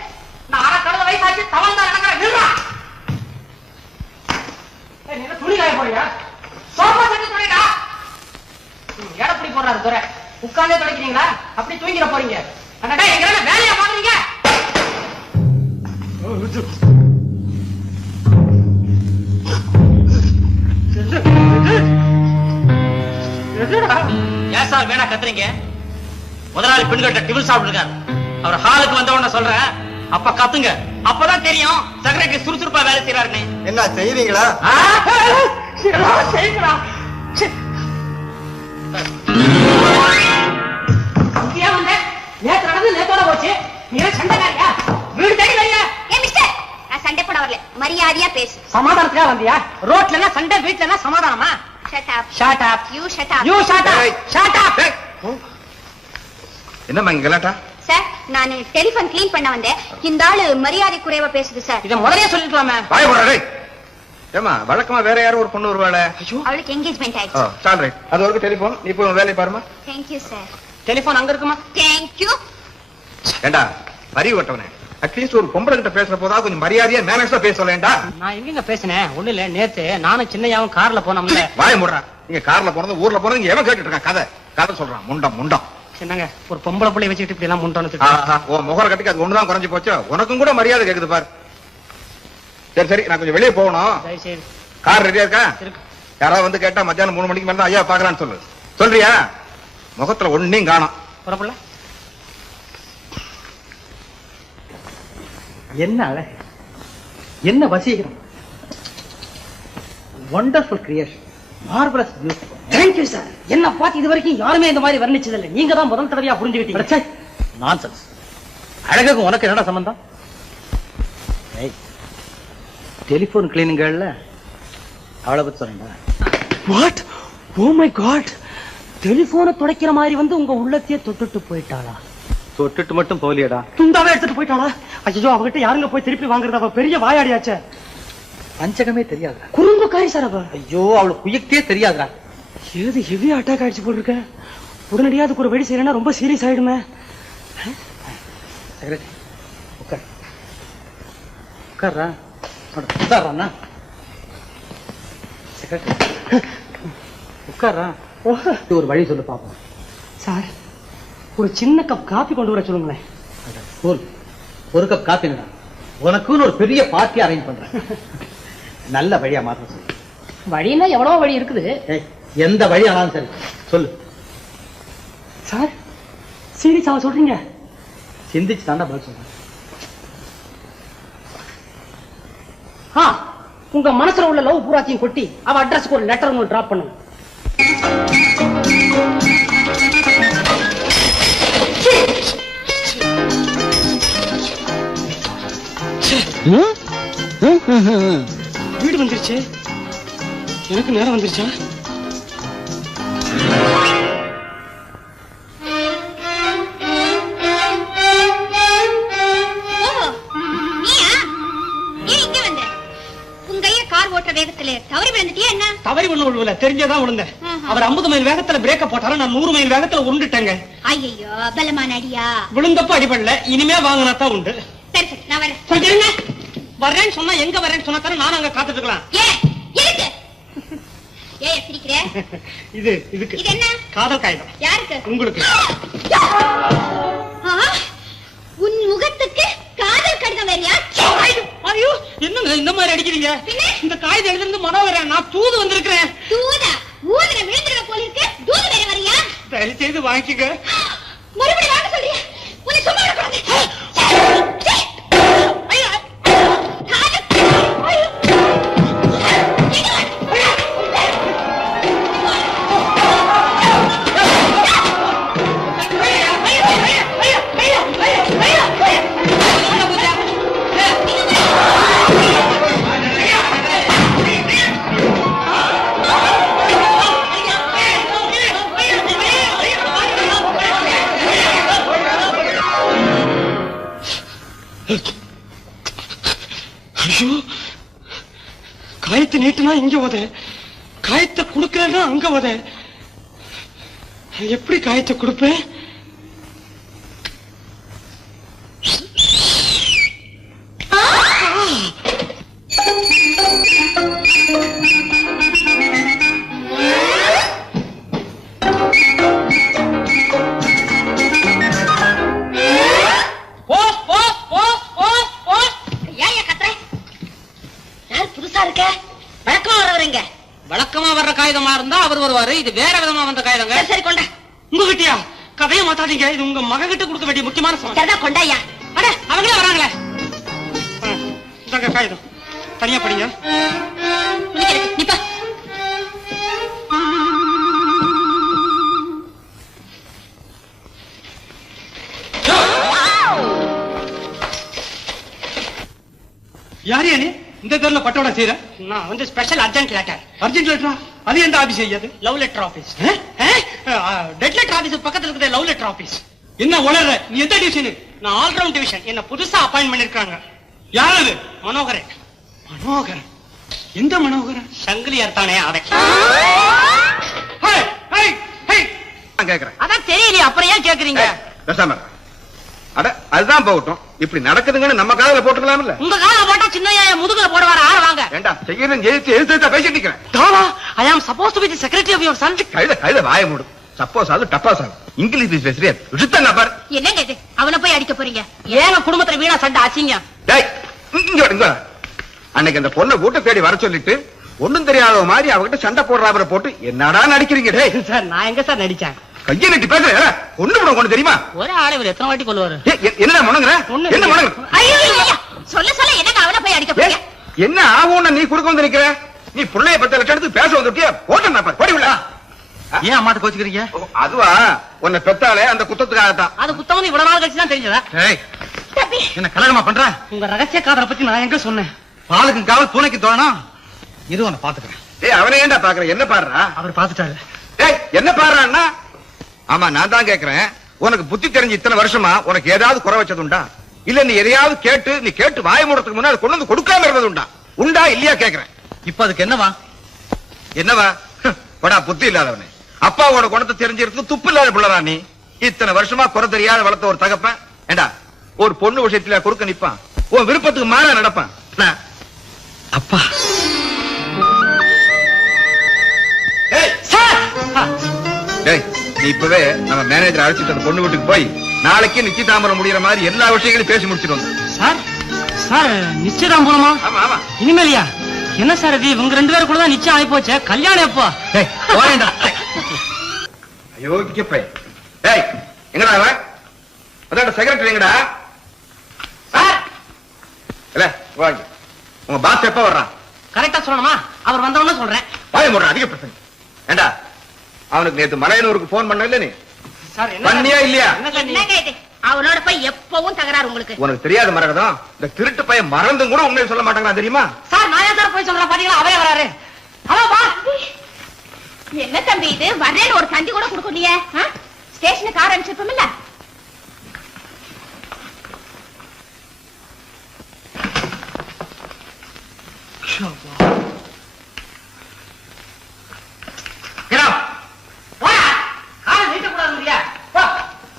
நான் அரை கழுத வயசாச்சு தவழ்ந்தா நடக்கிறேன். நில்றா. துணி காய போறியா? Sofa set துணிடா. எடப்படி போடுறாரு துறை. உட்கார்ந்தே துடைக்கிறீங்களா? அப்படி தூங்கிட போறீங்க. அண்ணா எங்க வேலையா பாக்குறீங்க? ஏன் சார் வேணா கத்துறீங்க? முதலாளி பெண்கிட்ட டிபிள் சாப்பிட்டு இருக்காரு. அவர் ஹாலுக்கு வந்த உடனே சொல்றேன், அப்ப கத்துங்க. அப்பதான் தெரியும் செக்ரட்டரி சுறுசுறுப்பா வேலை செய்யறாருன்னு. என்ன செய்வீங்களா? செய்யுங்களா? நேத்து நடந்து நேத்தோட போச்சு. நீ சண்டைக்காரியா? வீடு தேடி வரியா? நான் சண்டை போட வரல, மரியாதையா பேசு. சமாதானத்துக்காக வந்தியா? ரோட்ல சண்டை, வீட்டுல சமாதானமா? Shut up. Shut up. You shut up. You shut up. Shut up. என்னம்மா இங்க கலாட்டா? சார், நான் டெலிபோன் க்ளீன் பண்ண வந்தேன். இந்த ஆளு மரியாதை குறைவா பேசுது சார். இத முதல்லயே சொல்லிட்டலாமே. வாய் மூடுடா டேய். ஏமா வழக்கமா வேற யாரோ ஒரு பொண்ணு வருவாளே? அவளுக்கு என்கேஜ்மென்ட் ஆயிடுச்சு. சால் ரைட். அது வரைக்கும் டெலிபோன். நீ போய் வேலைய பாருமா. Thank you sir. டெலிபோன் அங்க இருக்குமா? Thank you. ஏண்டா பரி வட்டவனே, அட்லீஸ்ட் ஒரு பொம்பளை கிட்ட பேசுற போதா கொஞ்சம் மரியாதையா மேனேஜா பேசலேண்டா? நான் எங்கங்க பேசினேன்? ஒண்ணு இல்ல, நேத்து நானும் சின்னையாவும் கார்ல போனோம்ல. வாய் மூடுறா. நீங்க கார்ல போனது ஊர்ல போனது இங்க எவன் கேட்டுட்டு இருக்கான்? கதை சொல்றான். முண்டம் என்னங்க ஒரு பொம்பளை பிள்ளை வச்சுட்டு இப்படி எல்லாம் முண்டோன்னு ஓ முகர கட்டிக்கு அது ஒண்ணுதான் குறைஞ்சு போச்சு. உனக்கும் கூட மரியாதை கேக்குது பாரு. சரி நான் கொஞ்சம் வெளியே போகணும். சரி. கார் ரெடியா இருக்கா? இருக்கு. யாராவது வந்து கேட்டா மத்தியானம் 3 மணிக்கு மேல தான் ஐயா பாக்கலான்னு சொல்லு. சொல்றியா? முகத்துல ஒன்னையும் காணோம். புறப்படல. என்ன அழகு, என்ன வசீகரம். Wonderful creation, marvellous beauty. Thank you sir. என்ன பார்த்து இது வரைக்கும் யாருமே இந்த மாதிரி வர்ணிச்சது இல்லை. நீங்க தான் முதல் தடவையா புரிஞ்சுக்கிட்டீங்க. நான்சென்ஸ். அழகுக்கு உனக்கு என்னடா சம்பந்தம்? டெலிபோன் கிளீனிங்கல்ல அவளை பத்தி சொல்றேன். வாட்? ஓ மை காட், டெலிபோனை துடைக்கிற மாதிரி வந்து உங்க உள்ளத்தையே தொட்டுட்டு போயிட்டாளா? தொட்டுட்டு மட்டும் போலியடா, துண்டாவே எடுத்துட்டு போயிட்டாளா? ஐயோ, அவகிட்ட யாருங்க போய் திருப்பி வாங்குறது? அவ பெரிய வாயாடியாச்சே. பஞ்சகமே தெரியாதுடா. குறும்புக்காரி சார் அவ. ஐயோ, அவளுக்கு குயக்தே தெரியாதுடா. ஏது ஹெவி அட்டாக் ஆயிடுச்சு போல் இருக்க. உடனடியா அதுக்கு ஒரு வெடி செய்யறேன்னா ரொம்ப சீரியஸ் ஆயிடுமே. செக்ரட்டரி உட்கார், உட்கார்றா, உட்கார்றா. செக்ரட்டரி உட்கார்றா. ஒரு வழி சொல்லு பாப்போம். சார், ஒரு சின்ன கப் காபி கொண்டு வர சொல்லுங்களேன். ஒரு கப் காப்பி உனக்குன்னு ஒரு பெரிய பார்ட்டி அரேஞ்ச் பண்றேன். நல்ல வழியா மாற்ற சொல்லு. வழின்னா எவ்வளவு வழி இருக்குது. எந்த வழி ஆனாலும் சரி சொல்லு. சார், சீரியஸாவா சொல்றீங்க? சிந்திச்சு தாண்டா பதில் சொல்றேன். உங்க மனசுல உள்ள லவ் பூராத்தையும் கொட்டி அவ அட்ரஸ்க்கு ஒரு லெட்டர் ஒன்று டிராப் பண்ணுங்க. வீடு வந்துருச்சு. எனக்கு நேரம் வந்துருச்சா? தவறி ஒண்ணு விழுவல, தெரிஞ்சதான் விழுந்தேன். அவர் 50 மைல் வேகத்துல பிரேக்க போட்டாலும் நான் 100 மைல் வேகத்துல உருண்டுட்டேங்க. ஐயோ, பலமான அடியா. விழுந்தப்ப அடிபடல, இனிமே வாங்கினா தான் உண்டு. சரி சரி, நான் வரேன். சொல்லிருங்க. வர்றேன்னு சொன்னா எங்க வரேன்னு சொன்னா தானே நானும் அங்க காத்துட்டு இருக்கலாம். ஏன் சிரிக்கிறே? இதுக்கு இது என்ன? காதல் காகிதம். யாருக்கு? உங்களுக்கு. உன் முகத்துக்கு காதல் கடிதம் வேறியா? ஐயோ, என்னங்க இந்த மாதிரி அடிக்கிறீங்க? இந்த காகிதம் எழுதிருந்து மனோகரன், நான் தூது வந்திருக்கிறேன். தூதா? ஊதுன விழுந்துற போல இருக்கு. தூது வேற வரியா? தயவு செய்து வாங்கிக்க. மறுபடியும் வாங்க சொல்றியா? உன்னை சும்மா விடக்கூடாது. ஐயோ, காயத்தை நீட்டுனா இங்க வத, காயத்தை கொடுக்கலன்னா அங்க வத. எப்படி காயத்தை கொடுப்பேன்? வழக்கமா வர்ற காகிதமா இருந்தா அவர் வருவாரு, இது வேற விதமா வந்த காகிதங்க. சரி கொண்டா. உங்ககிட்டயா? கதையை மாத்தாதீங்க, இது உங்க மக கிட்ட கொடுக்க வேண்டிய முக்கியமான சமாச்சாரம். கொண்டாயா. அட, அவங்களே வராங்களே. இந்தாங்க காகிதம், தனியா படிங்க. நிப்பா. யாரு நீ இந்த தெருல பட்டோட செய்யற? நான் வந்து ஸ்பெஷல் அர்ஜென்ட் லெட்டர். அர்ஜென்ட் லெட்டரா? அது எந்த ஆபீஸ் ஐயாது? Love letter office. Dead letter office பக்கத்துல இருக்கிற லவ் லெட்டர் ஆபீஸ். என்ன உளற? நீ எந்த டிவிஷன்? நான் ஆல் ரவுண்ட் டிவிஷன். என்ன புதுசா அப்பாயின்ட் பண்ணிருக்காங்க. யார் அது? மனோகரன். மனோகரன்? எந்த மனோகரன்? சங்கிலியார் தானே அவன். கேக்குறேன். அதான் தெரியலையே, அப்புறம் ஏன் கேக்குறீங்க? அட, அதுதான் போகட்டும். இப்படி நடக்குதுங்கன்னு நம்ம காதல போட்டுக்கலாம்ல. உங்க கால போட்டா சின்ன முதுகுல போடுவாரு. ஆள வாங்க. ஏண்டா செய்யறேன் எழுத்து பேசிட்டு இருக்கிறேன். தாவா, I am suppose to be the secretary of your son. கைத வாய மூடு. சப்போஸ் அது டப்பாஸ் ஆகும். இங்கிலீஷ் பேசுறியா? விட்டுத்தங்க பாரு. என்னங்க இது? அவனை போய் அடிக்க போறீங்க? ஏங்க குடும்பத்துல வீணா சண்டை ஆச்சிங்க? டேய், இங்க வாங்க. அன்னைக்கு அந்த பொண்ணை வீட்டை தேடி வர சொல்லிட்டு ஒண்ணும் தெரியாத மாதிரி அவகிட்ட சண்டை போடுறாவரை போட்டு என்னடா நடிக்கிறீங்க? டேய் சார், நான் எங்க சார் நடிச்சேன்? கையை நட்டி பேசுற ஒண்ணு கூட கொண்டு தெரியுமா? ஒரே ஆளை இவர் எத்தனை வாட்டி கொள்வாரு? என்ன முணங்குற? என்ன முணங்குற? சொல்ல சொல்ல என்னங்க அவனை போய் அடிக்க போறீங்க? என்ன ஆகும்னு நீ கொடுக்க வந்து நிக்கிற? நீ புள்ளைய பத்த லட்சம் பேச வந்துட்டியா? போட்டா பாரு, போடி விட. ஏன் அம்மாட்ட கோச்சுக்கிறீங்க? அதுவா, உன்னை பெத்தாலே அந்த குத்தத்துக்காகத்தான். அது குத்தவங்க இவ்வளவு நாள் கழிச்சு தான் தெரிஞ்சதா? என்ன கல்யாணமா பண்ற? உங்க ரகசிய காதலை பத்தி நான் எங்க சொன்னேன்? பாலுக்கும் காவல் பூனைக்கு தோணும். இது உன்னை பாத்துக்கிறேன். அவனை ஏண்டா பாக்குற? என்ன பாடுறா? அவர் பாத்துட்டாரு. என்ன பாடுறான்னா? ஆமா, நான் தான் கேக்குறேன். உனக்கு புத்தி தெரிஞ்சு இத்தனை வருஷமா உனக்கு ஏதாவது குறை வச்சதுண்டா? இல்ல நீ எதையாவது கேட்டு வாய மூடுறதுக்கு முன்னாடி கொண்டு வந்து கொடுக்காம இருந்தது உண்டா இல்லையா கேக்குறேன். இப்ப அதுக்கு என்னவா? என்னவா? படா புத்தி இல்லாதவனே. அப்பாவோட குணத்தை தெரிஞ்சிருக்கு துப்பு இல்லாத பிள்ளரா நீ. இத்தனை வருஷமா குறை தெரியாத வளர்த்த ஒரு தகப்பன் ஏண்டா ஒரு பொண்ணு விஷயத்துல குறுக்க நிப்பான்? உன் விருப்பத்துக்கு மாறா நடப்பான். அப்பா நீ இப்பவே நம்ம மேனேஜர் அழைச்சிட்டு அந்த பொண்ணு வீட்டுக்கு போய் நாளைக்கு நிச்சயதாம்பரம் முடியற மாதிரி எல்லா விஷயங்களையும் பேசி முடிச்சிட்டு வந்து. சார் சார் நிச்சயதாம்பரமா? ஆமா ஆமா. இனிமேலியா? என்ன சார் இது? இவங்க 2 பேரும் கூட தான் நிச்சயம் ஆகி போச்சு. கல்யாணம் எப்போ? ஐயோ கேப்பே. டேய் எங்கடா அவன்? அதான் செக்ரட்டரி எங்கடா? சார் இல்ல வாங்க. உங்க பாஸ் எப்ப வர்றான்? கரெக்டா சொல்லணுமா? அவர் வந்தவன சொல்றேன். வாய மூடுற அதிக பிரச்சனை. ஏண்டா அவனுக்கு நேத்து மலையனூருக்கு போன் பண்ண இல்ல நீ? சார் பண்ணியா இல்லையா? என்ன கேட்டு அவனோட போய் எப்பவும் தகராறு உங்களுக்கு. உனக்கு தெரியாத மரகதம் இந்த திருட்டு பையன் மறந்தும் கூட உண்மையை சொல்ல மாட்டாங்களா தெரியுமா? சார் நான் ஏன் சார் போய் சொல்றேன்? பாத்தீங்களா அவரே வராரு. ஹலோ பா. என்ன தம்பி இது? வரேன்னு ஒரு தந்தி கூட கொடுக்கலையே. ஸ்டேஷனுக்கு கார் அனுப்பிச்சிருப்போம்ல.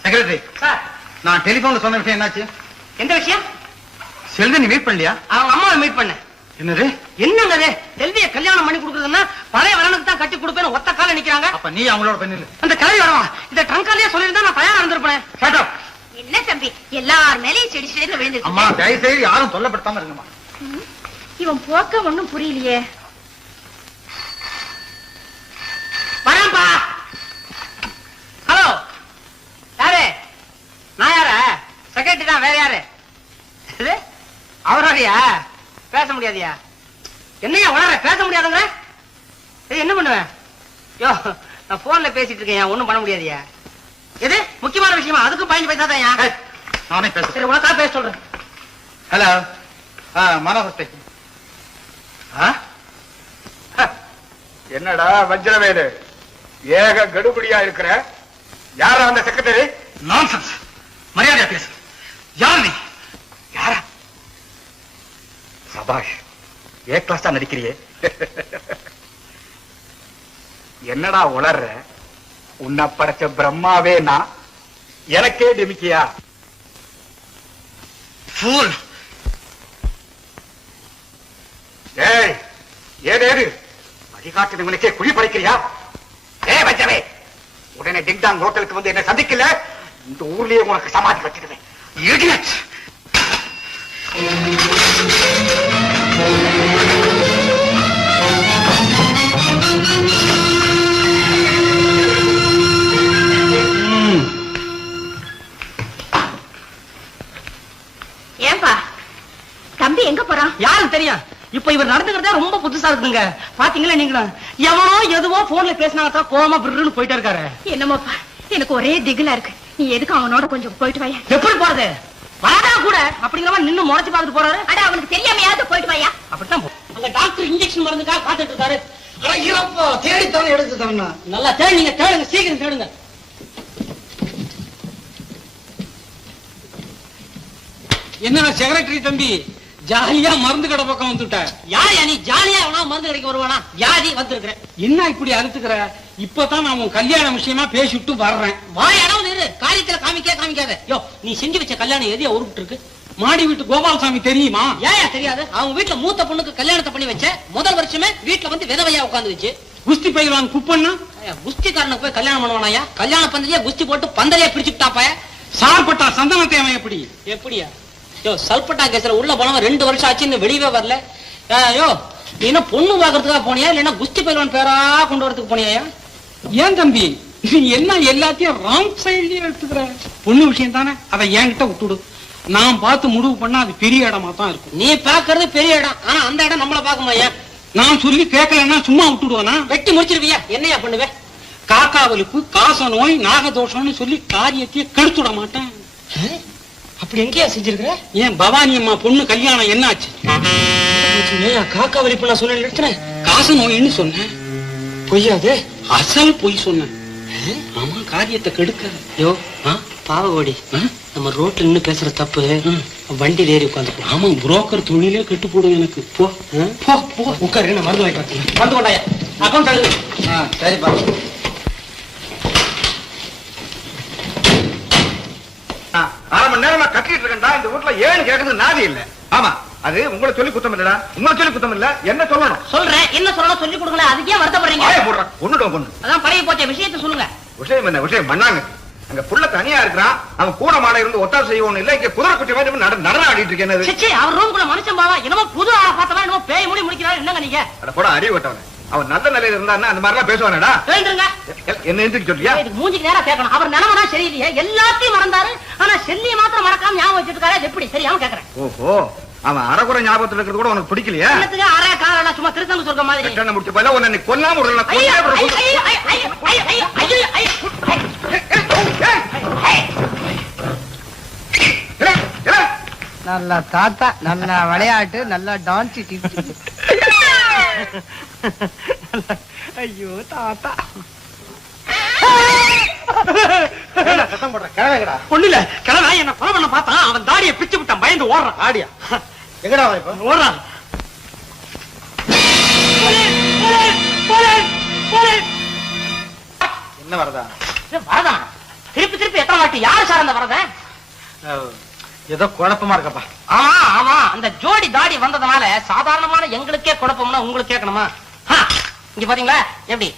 செக்ரட்டரி சார் நான் டெலிபோன்ல சொன்ன விஷயம் என்னாச்சு? எந்த விஷயம்? செல்வி நீ மீட் பண்ணலையா? அவங்க அம்மாவை மீட் பண்ண. என்னது? என்னங்க செல்விய கல்யாணம் பண்ணி கொடுக்குறதுன்னா பழைய வரனுக்கு தான் கட்டி கொடுப்பேன்னு ஒத்த கால நிக்கிறாங்க. அப்ப நீ அவங்களோட பெண்ணு. அந்த கிளவி வரவா இந்த ட்ரங்காலேயே சொல்லியிருந்தா நான் தயாரா இருந்திருப்பேன். என்ன தம்பி எல்லார் மேலேயும் செடி செடின்னு விழுந்து. அம்மா தயவு செய்து யாரும் சொல்லப்படுத்தாம இருங்கம்மா. இவன் போக்க ஒண்ணும் புரியலையே. வரேன்பா. ஹலோ யாரு? நான் யார? செக்ரட்டரி தான். வேற யாரு? அவரோடயா? பேச முடியாதியா? என்னையா வளர பேச முடியாதுங்க? என்ன பண்ணுவேன்? யோ நான் போன்ல பேசிட்டு இருக்கேன். ஒண்ணும் பண்ண முடியாதியா? எது முக்கியமான விஷயமா? அதுக்கு பயந்து பேசாதான். நானே பேசுறேன். சரி உனக்கா பேச சொல்றேன். Hello Manohar speaking. என்னடா வஜ்ரவேலு ஏக கடுபடியா இருக்கிற? யாரா அந்த செக்ரட்டரி? நான்சென்ஸ். மரியாதையா பேசு. யார் நீ? யாரா? சபாஷ், ஏ கிளாஸ் தான் நடிக்கிறியே. என்னடா உளர்ற? உன்னை படைச்ச பிரம்மாவே நான் எனக்கே டெமிக்கியா? ஃபூல். ஏய் ஏதேது வழிகாட்டுனவங்களுக்கே குழி படைக்கிறியா? வச்சவே உடனே டிங்டாங் ஹோட்டலுக்கு வந்து என்ன சந்திக்கல இந்த ஊர்லயே உனக்கு சமாதி வச்சிடுவேன். இடியட். ஏன்பா தம்பி எங்க போறான்? யாருக்கு தெரியும்? இப்ப இவர் நடந்துக்கிறதே ரொம்ப புதுசா இருக்குங்க. பாத்தீங்களா நீங்களும்? எவனோ எதுவோ போன்ல பேசினாங்க கோமா பிர்ருன்னு போயிட்டே இருக்காரு. என்னமோப்பா எனக்கு ஒரே திகிலா இருக்கு. நீ எதுக்கு அவனோட கொஞ்சம் போயிட்டு வாயா. எப்படி போறது? வராதா கூட அப்படிங்கிறவன் நின்னு முறைச்சு பார்த்துட்டு போறாரு. அட அவனுக்கு தெரியாமையாவது போயிட்டு வாயா. அப்படித்தான் அங்க டாக்டர் இன்ஜெக்ஷன் மருந்துக்காக காத்துட்டு இருக்காரு. தேடித்தான் எடுத்து தரணும். நல்லா தேடுங்க தேடுங்க சீக்கிரம் தேடுங்க. என்ன செக்ரட்டரி தம்பி ஜாலியா மருந்து கடை பக்கம் வந்துட்ட? யார் நீ ஜாலியா எவனா மருந்து கிடைக்க வருவானா? வியாதி வந்திருக்கிறேன். என்ன இப்படி அறுத்துக்கிற? இப்பதான் நான் உன் கல்யாண விஷயமா பேசிட்டு வர்றேன். வாயடவும் இரு. காரியத்துல காமிக்காத. யோ நீ செஞ்சு வச்ச கல்யாணம் எதையா உருட்டு இருக்கு? மாடி வீட்டு கோபாலசாமி தெரியுமா? ஏன் தெரியாது? அவங்க வீட்டுல மூத்த பொண்ணுக்கு கல்யாணத்தை பண்ணி வச்ச முதல் வருஷமே வீட்டுல வந்து விதவையா உட்காந்து வச்சு குஸ்தி பயிலான் குப்பண்ணா குஸ்திக்காரனுக்கு போய் கல்யாணம் பண்ணுவானாயா? கல்யாண பந்தலையே குஸ்தி போட்டு பந்தலையா பிரிச்சுட்டாப்பாய. சார்பட்டா சந்தன தேவன் எப்படியா? யோ சல்பட்டா கேஸ்ல உள்ள போனவன் 2 வருஷம் ஆச்சு இன்னும் வெளியவே வரல. யோ நீ என்ன பொண்ணு பாக்குறதுக்காக போனியா இல்லன்னா குஸ்தி பயிலான் பேரா கொண்டு வரதுக்கு போனியா? ஏன் தம்பி நீ என்ன எல்லாத்தையும் ராங் சைட்லயே எடுத்துக்கிற? பொண்ணு விஷயம் தானே, அதை என்கிட்ட விட்டுடு. நான் பார்த்து முடிவு பண்ணா அது பெரிய இடமா தான் இருக்கும். நீ பாக்குறது பெரிய இடம், ஆனா அந்த இடம் நம்மள பாக்குமாயா? நான் சொல்லி கேட்கலன்னா சும்மா விட்டுடுவானா? வெட்டி முடிச்சிருவியா? என்னையா பண்ணுவேன்? காக்காவலுக்கு காச நோய் நாகதோஷம்னு சொல்லி காரியத்தையே கெடுத்துட மாட்டேன். அப்படி எங்கேயா செஞ்சிருக்கிற? ஏன் பவானி அம்மா பொண்ணு கல்யாணம் என்ன ஆச்சு? காக்கா வலிப்பு நான் சொன்ன காச நோயின்னு சொன்னேன். பொய்யாது. அசல் பொய் சொன்னேன். ஆமா, காரியத்தை கெடுக்க. யோ பாவகோடி, நம்ம ரோட்ல நின்னு பேசுற தப்பு வண்டியில ஏறி உட்காந்து. ஆமா, புரோக்கர் தொழிலே கெட்டு போடும் எனக்கு. போ போ போ, உட்காரு. நான் மருந்து வாங்கி பார்த்தேன். வந்து கொண்டாயா அக்கௌண்ட் எழுது. சரிப்பா. அரை மணி நேரமா கட்டிட்டு இருக்கேன்டா. இந்த வீட்டுல ஏன்னு கேட்கறது நாதி இல்ல. ஆமா, அது உங்களை சொல்லி குத்தம் இல்லடா. உங்களை சொல்லி குத்தம் இல்ல, என்ன சொல்லணும்? சொல்றேன், என்ன சொல்லணும் சொல்லி கொடுக்கல. அதுக்கே வருத்தப்படுறீங்க? ஒண்ணுடும் பொண்ணு. அதான் பழைய போச்ச விஷயத்த சொல்லுங்க. விஷயம் என்ன விஷயம் பண்ணாங்க? அங்க புள்ள தனியா இருக்கிறான். அவன் கூட மாட இருந்து ஒத்தாசை செய்யணும் இல்ல. இங்க குதிரை குட்டி மாதிரி நடனம் ஆடிட்டு இருக்கேன். அவர் ரூம்குள்ள மனுஷன் பாவா என்னமோ புது ஆளை பார்த்தவன் என்னமோ பேய் மூடி முடிக்கிறாரு. என்னங்க நீங்க? அட போட அறிவு விட்டவன். அவன் நல்ல நிலையில இருந்தான்னா அந்த மாதிரி எல்லாம் பேசுவானடா. என்ன எந்திரிக்க சொல்லியா? இதுக்கு மூஞ்சிக்கு நேரா கேட்கணும். அவர் நிலைமைனா சரியில்லையே, எல்லாத்தையும் மறந்தாரு. ஆனா செல்லியை மாத்திரம் மறக்காம ஞாபகம் வச்சுட்டு இருக்காரு. அது எப்படி சரியாம கேட்கறேன். ஓஹோ, அவன் அரைக்குறை ஞாபகத்துல இருக்கிறது கூட உனக்கு பிடிக்கலையா? அரை காலம் சும்மா திருத்தங்க சொல்ற மாதிரி. கட்டணம் முடிச்சு போல உன்னை கொல்லாம விடலாம். நல்ல தாத்தா, நல்ல விளையாட்டு, நல்ல டான்ஸ். ஐயோ தாத்தா, சத்தம் போடுற கிழமைங்கடா. ஒண்ணு இல்ல, கிழமை என்ன கொலை பண்ண பார்த்தான். அவன் தாடியை பிச்சு விட்டான், பயந்து ஓடுறான். ஆடியா எங்கடா இப்ப ஓடுறான். என்ன வரதா? வரதான் திருப்பி திருப்பி எத்தனை வாட்டி? யாரு சார் அந்த வரத? ஏதோ குழப்பமா இருக்கப்பா. ஆமா ஆமா, அந்த ஜோடி தாடி வந்ததுனால சாதாரணமான எங்களுக்கே குழப்பம்னா உங்களுக்கு கேட்கணுமா? இங்க பாத்தீங்களா எப்படி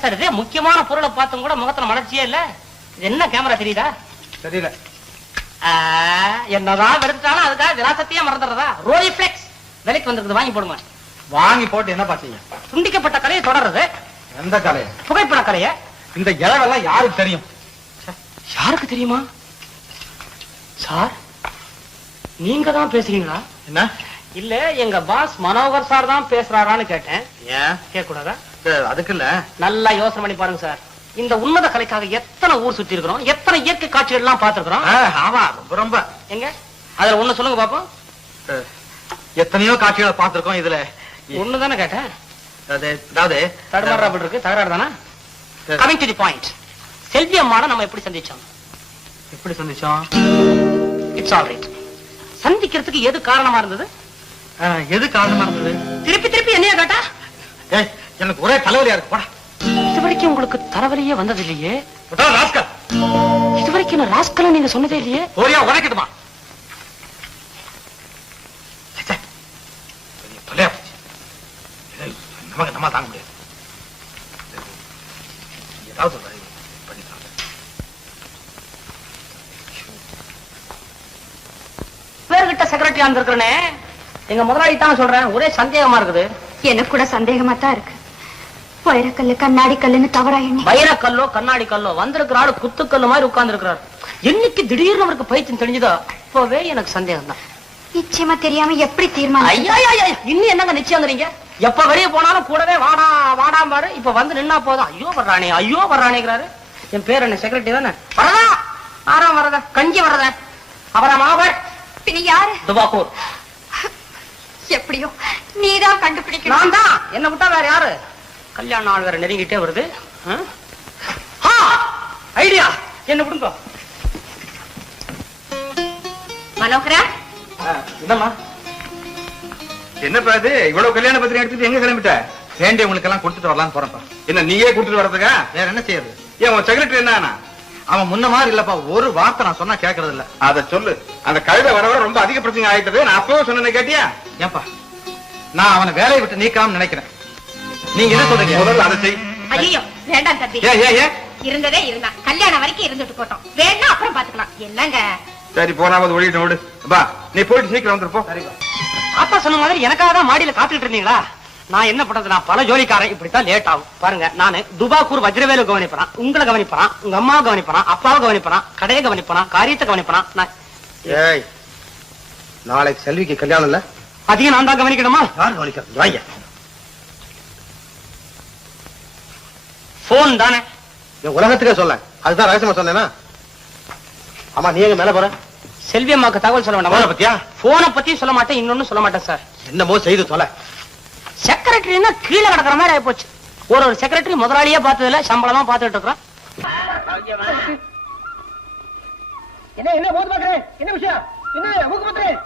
சார்? இது முக்கியமான பொருளை பார்த்தும் கூட முகத்துல மலர்ச்சியே இல்ல. இது என்ன கேமரா தெரியுதா? தெரியல. என்னதான் எடுத்துட்டாலும் அதுக்காக விலாசத்தையே மறந்துடுறதா? ரோலிஃபிளெக்ஸ் விலைக்கு வந்திருக்குது, வாங்கி போடுங்க. வாங்கி போட்டு என்ன பாத்தீங்க? துண்டிக்கப்பட்ட கலையை தொடர்றது. எந்த கலைய? புகைப்பட கலைய. இந்த இளவெல்லாம் யாருக்கு தெரியும்? யாருக்கு தெரியுமா சார்? நீங்க தான் பேசுறீங்களா? என்ன இல்ல, எங்க பாஸ் மனோகர் சார் தான் பேசுறாரான்னு கேட்டேன். ஏன் கேட்க கூடாதா? அதுக்கு இல்ல, நல்லா யோசனை பண்ணி பாருங்க சார். இந்த உன்னத கலைக்காக எத்தனை ஊர் சுத்தி இருக்கிறோம், எத்தனை இயற்கை காட்சிகள் எல்லாம் பார்த்திருக்கிறோம். ஆமா, ரொம்ப எங்க அதுல ஒண்ணு சொல்லுங்க பாப்போம். எத்தனையோ காட்சிகளை பார்த்திருக்கோம். இதுல ஒண்ணுதானே கேட்டேன். அதாவது தடுமாறா அப்படி இருக்கு, தகராறு தானே? Coming to the point. Selvi அம்மாவை நம்ம எப்படி சந்திச்சோம்? எப்படி சந்திச்சோம்? It's all right. சந்திக்கிறதுக்கு எது காரணமா இருந்தது? எது காரணமா இருந்தது? திருப்பி திருப்பி என்னைய கேட்டா? எனக்கு ஒரே தலைவலியா இருக்கு. போடா. இதுவரைக்கும் உங்களுக்கு தலைவலியே வந்தது இல்லையே. ராஸ்கல், இதுவரைக்கும் நான் ராஸ்கல் நீங்க சொன்னதே இல்லையே. ஒரே உடைக்கட்டுமா? நமக்கு நம்ம தாங்க முடியாது. ஏதாவது பேர்கிட்ட செக்ரட்டரியா இருந்திருக்கிறேனே, எங்க முதலாளி தான் சொல்றேன். ஒரே சந்தேகமா இருக்குது. எனக்கு கூட சந்தேகமா தான் இருக்கு. வைரக்கல்லு கண்ணாடி கல்லுன்னு தவறா எண்ணி வைரக்கல்லோ கண்ணாடி கல்லோ வந்திருக்கிற ஆளு குத்துக்கல்லு மாதிரி உட்கார்ந்து இருக்கிறார். என்னைக்கு திடீர்னு அவருக்கு பைத்தியம் தெரிஞ்சதோ அப்பவே எனக்கு சந்தேகம் தான். நிச்சயமா தெரியாம எப்படி தீர்மானம்? ஐயா இன்னும் என்னங்க நிச்சயங்கிறீங்க? எப்ப வெளியே போனாலும் கூடவே வாடா வாடாம் பாரு. இப்ப வந்து நின்னா போதும் ஐயோ வர்றானேங்கிறாரு. என் பேர் என்ன செக்ரட்டரி தானே? வரதா ஆறாம் வரதா கஞ்சி வரதா அவரா மாவர் பின்ன யாரு? துபாக்கூர். எப்படியோ நீதான் கண்டுபிடிக்கணும். நான் தான். என்ன விட்டா வேற யாரு? கல்யாண நாள் வேற நெருங்கிட்டே வருது. ஐடியா என்ன விடுங்க. மனோகரா, என்னம்மா? என்னப்பா இது இவ்வளவு கல்யாண பத்திரிகை எடுத்துட்டு எங்க கிளம்பிட்ட? வேண்டியவங்களுக்கு எல்லாம் கொடுத்துட்டு வரலான்னு போறப்பா. என்ன நீயே கொடுத்துட்டு வர்றதுக்கா? வேற என்ன செய்யறது? ஏன் உன் செக்ரட்டரி என்ன? அவன் முன்ன மாதிரி இல்லப்பா. ஒரு வார்த்தை நான் சொன்னா கேட்கறது இல்ல. அத சொல்லு. அந்த கழுதை வர வர ரொம்ப அதிக பிரச்சனை ஆயிட்டது. நான் அப்பவே சொன்னேன், கேட்டியா? ஏன்பா, நான் அவனை வேலையை விட்டு நீக்காம நினைக்கிறேன். நீங்க என்ன சொல்றீங்க? முதல்ல அதை செய். ஐயோ வேண்டாம் தம்பி. ஏன் இருந்ததே இருந்தா கல்யாணம் வரைக்கும் இருந்துட்டு போட்டோம். வேணா அப்புறம் பாத்துக்கலாம். என்னங்க? சரி, போனாவது ஒழிட்டு விடு. பா, நீ போயிட்டு சீக்கிரம் வந்துருப்போ. அப்பா சொன்ன மாதிரி எனக்காக தான் மாடியில காத்துக்கிட்டு இருந்தீங்களா? நான் என்ன பண்றது? நான் பல ஜோலிக்காரன். இப்படித்தான் லேட் ஆகும் பாருங்க. நானு துபாக்கூர் வஜ்ரவேலு கவனிப்பறான், உங்களை கவனிப்பறான், உங்க அம்மாவை கவனிப்பறான், அப்பாவை கவனிப்பறான், கடையை கவனிப்பறான், காரியத்தை கவனிப்பறான். ஏய், நாளைக்கு செல்விக்கு கல்யாணம் இல்ல? அதையும் நான் தான் கவனிக்கணுமா? யார் கவனிக்கிறது? வாங்க. போன் தானே உலகத்துக்கே சொல்ல. அதுதான் ரகசியமா சொன்னேனா? ஆமா, நீ எங்க மேல போற? செல்வி அம்மாக்கு தகவல் சொல்ல வேண்டாம். பத்தியா? போனை பத்தியும் சொல்ல மாட்டேன், இன்னொன்னு சொல்ல மாட்டேன் சார். என்னமோ செய்து தொலை. செக்ரட்டரினா கீழே கிடக்குற மாதிரி ஆயிப்போச்சு. ஒரு செக்ரட்டரி முதலாளியே பார்த்ததில்ல, சம்பளமா பார்த்துட்டு இருக்கிறோம். என்ன போது பாக்குறேன், என்ன விஷயம், என்ன மூக்கு பத்துறேன்?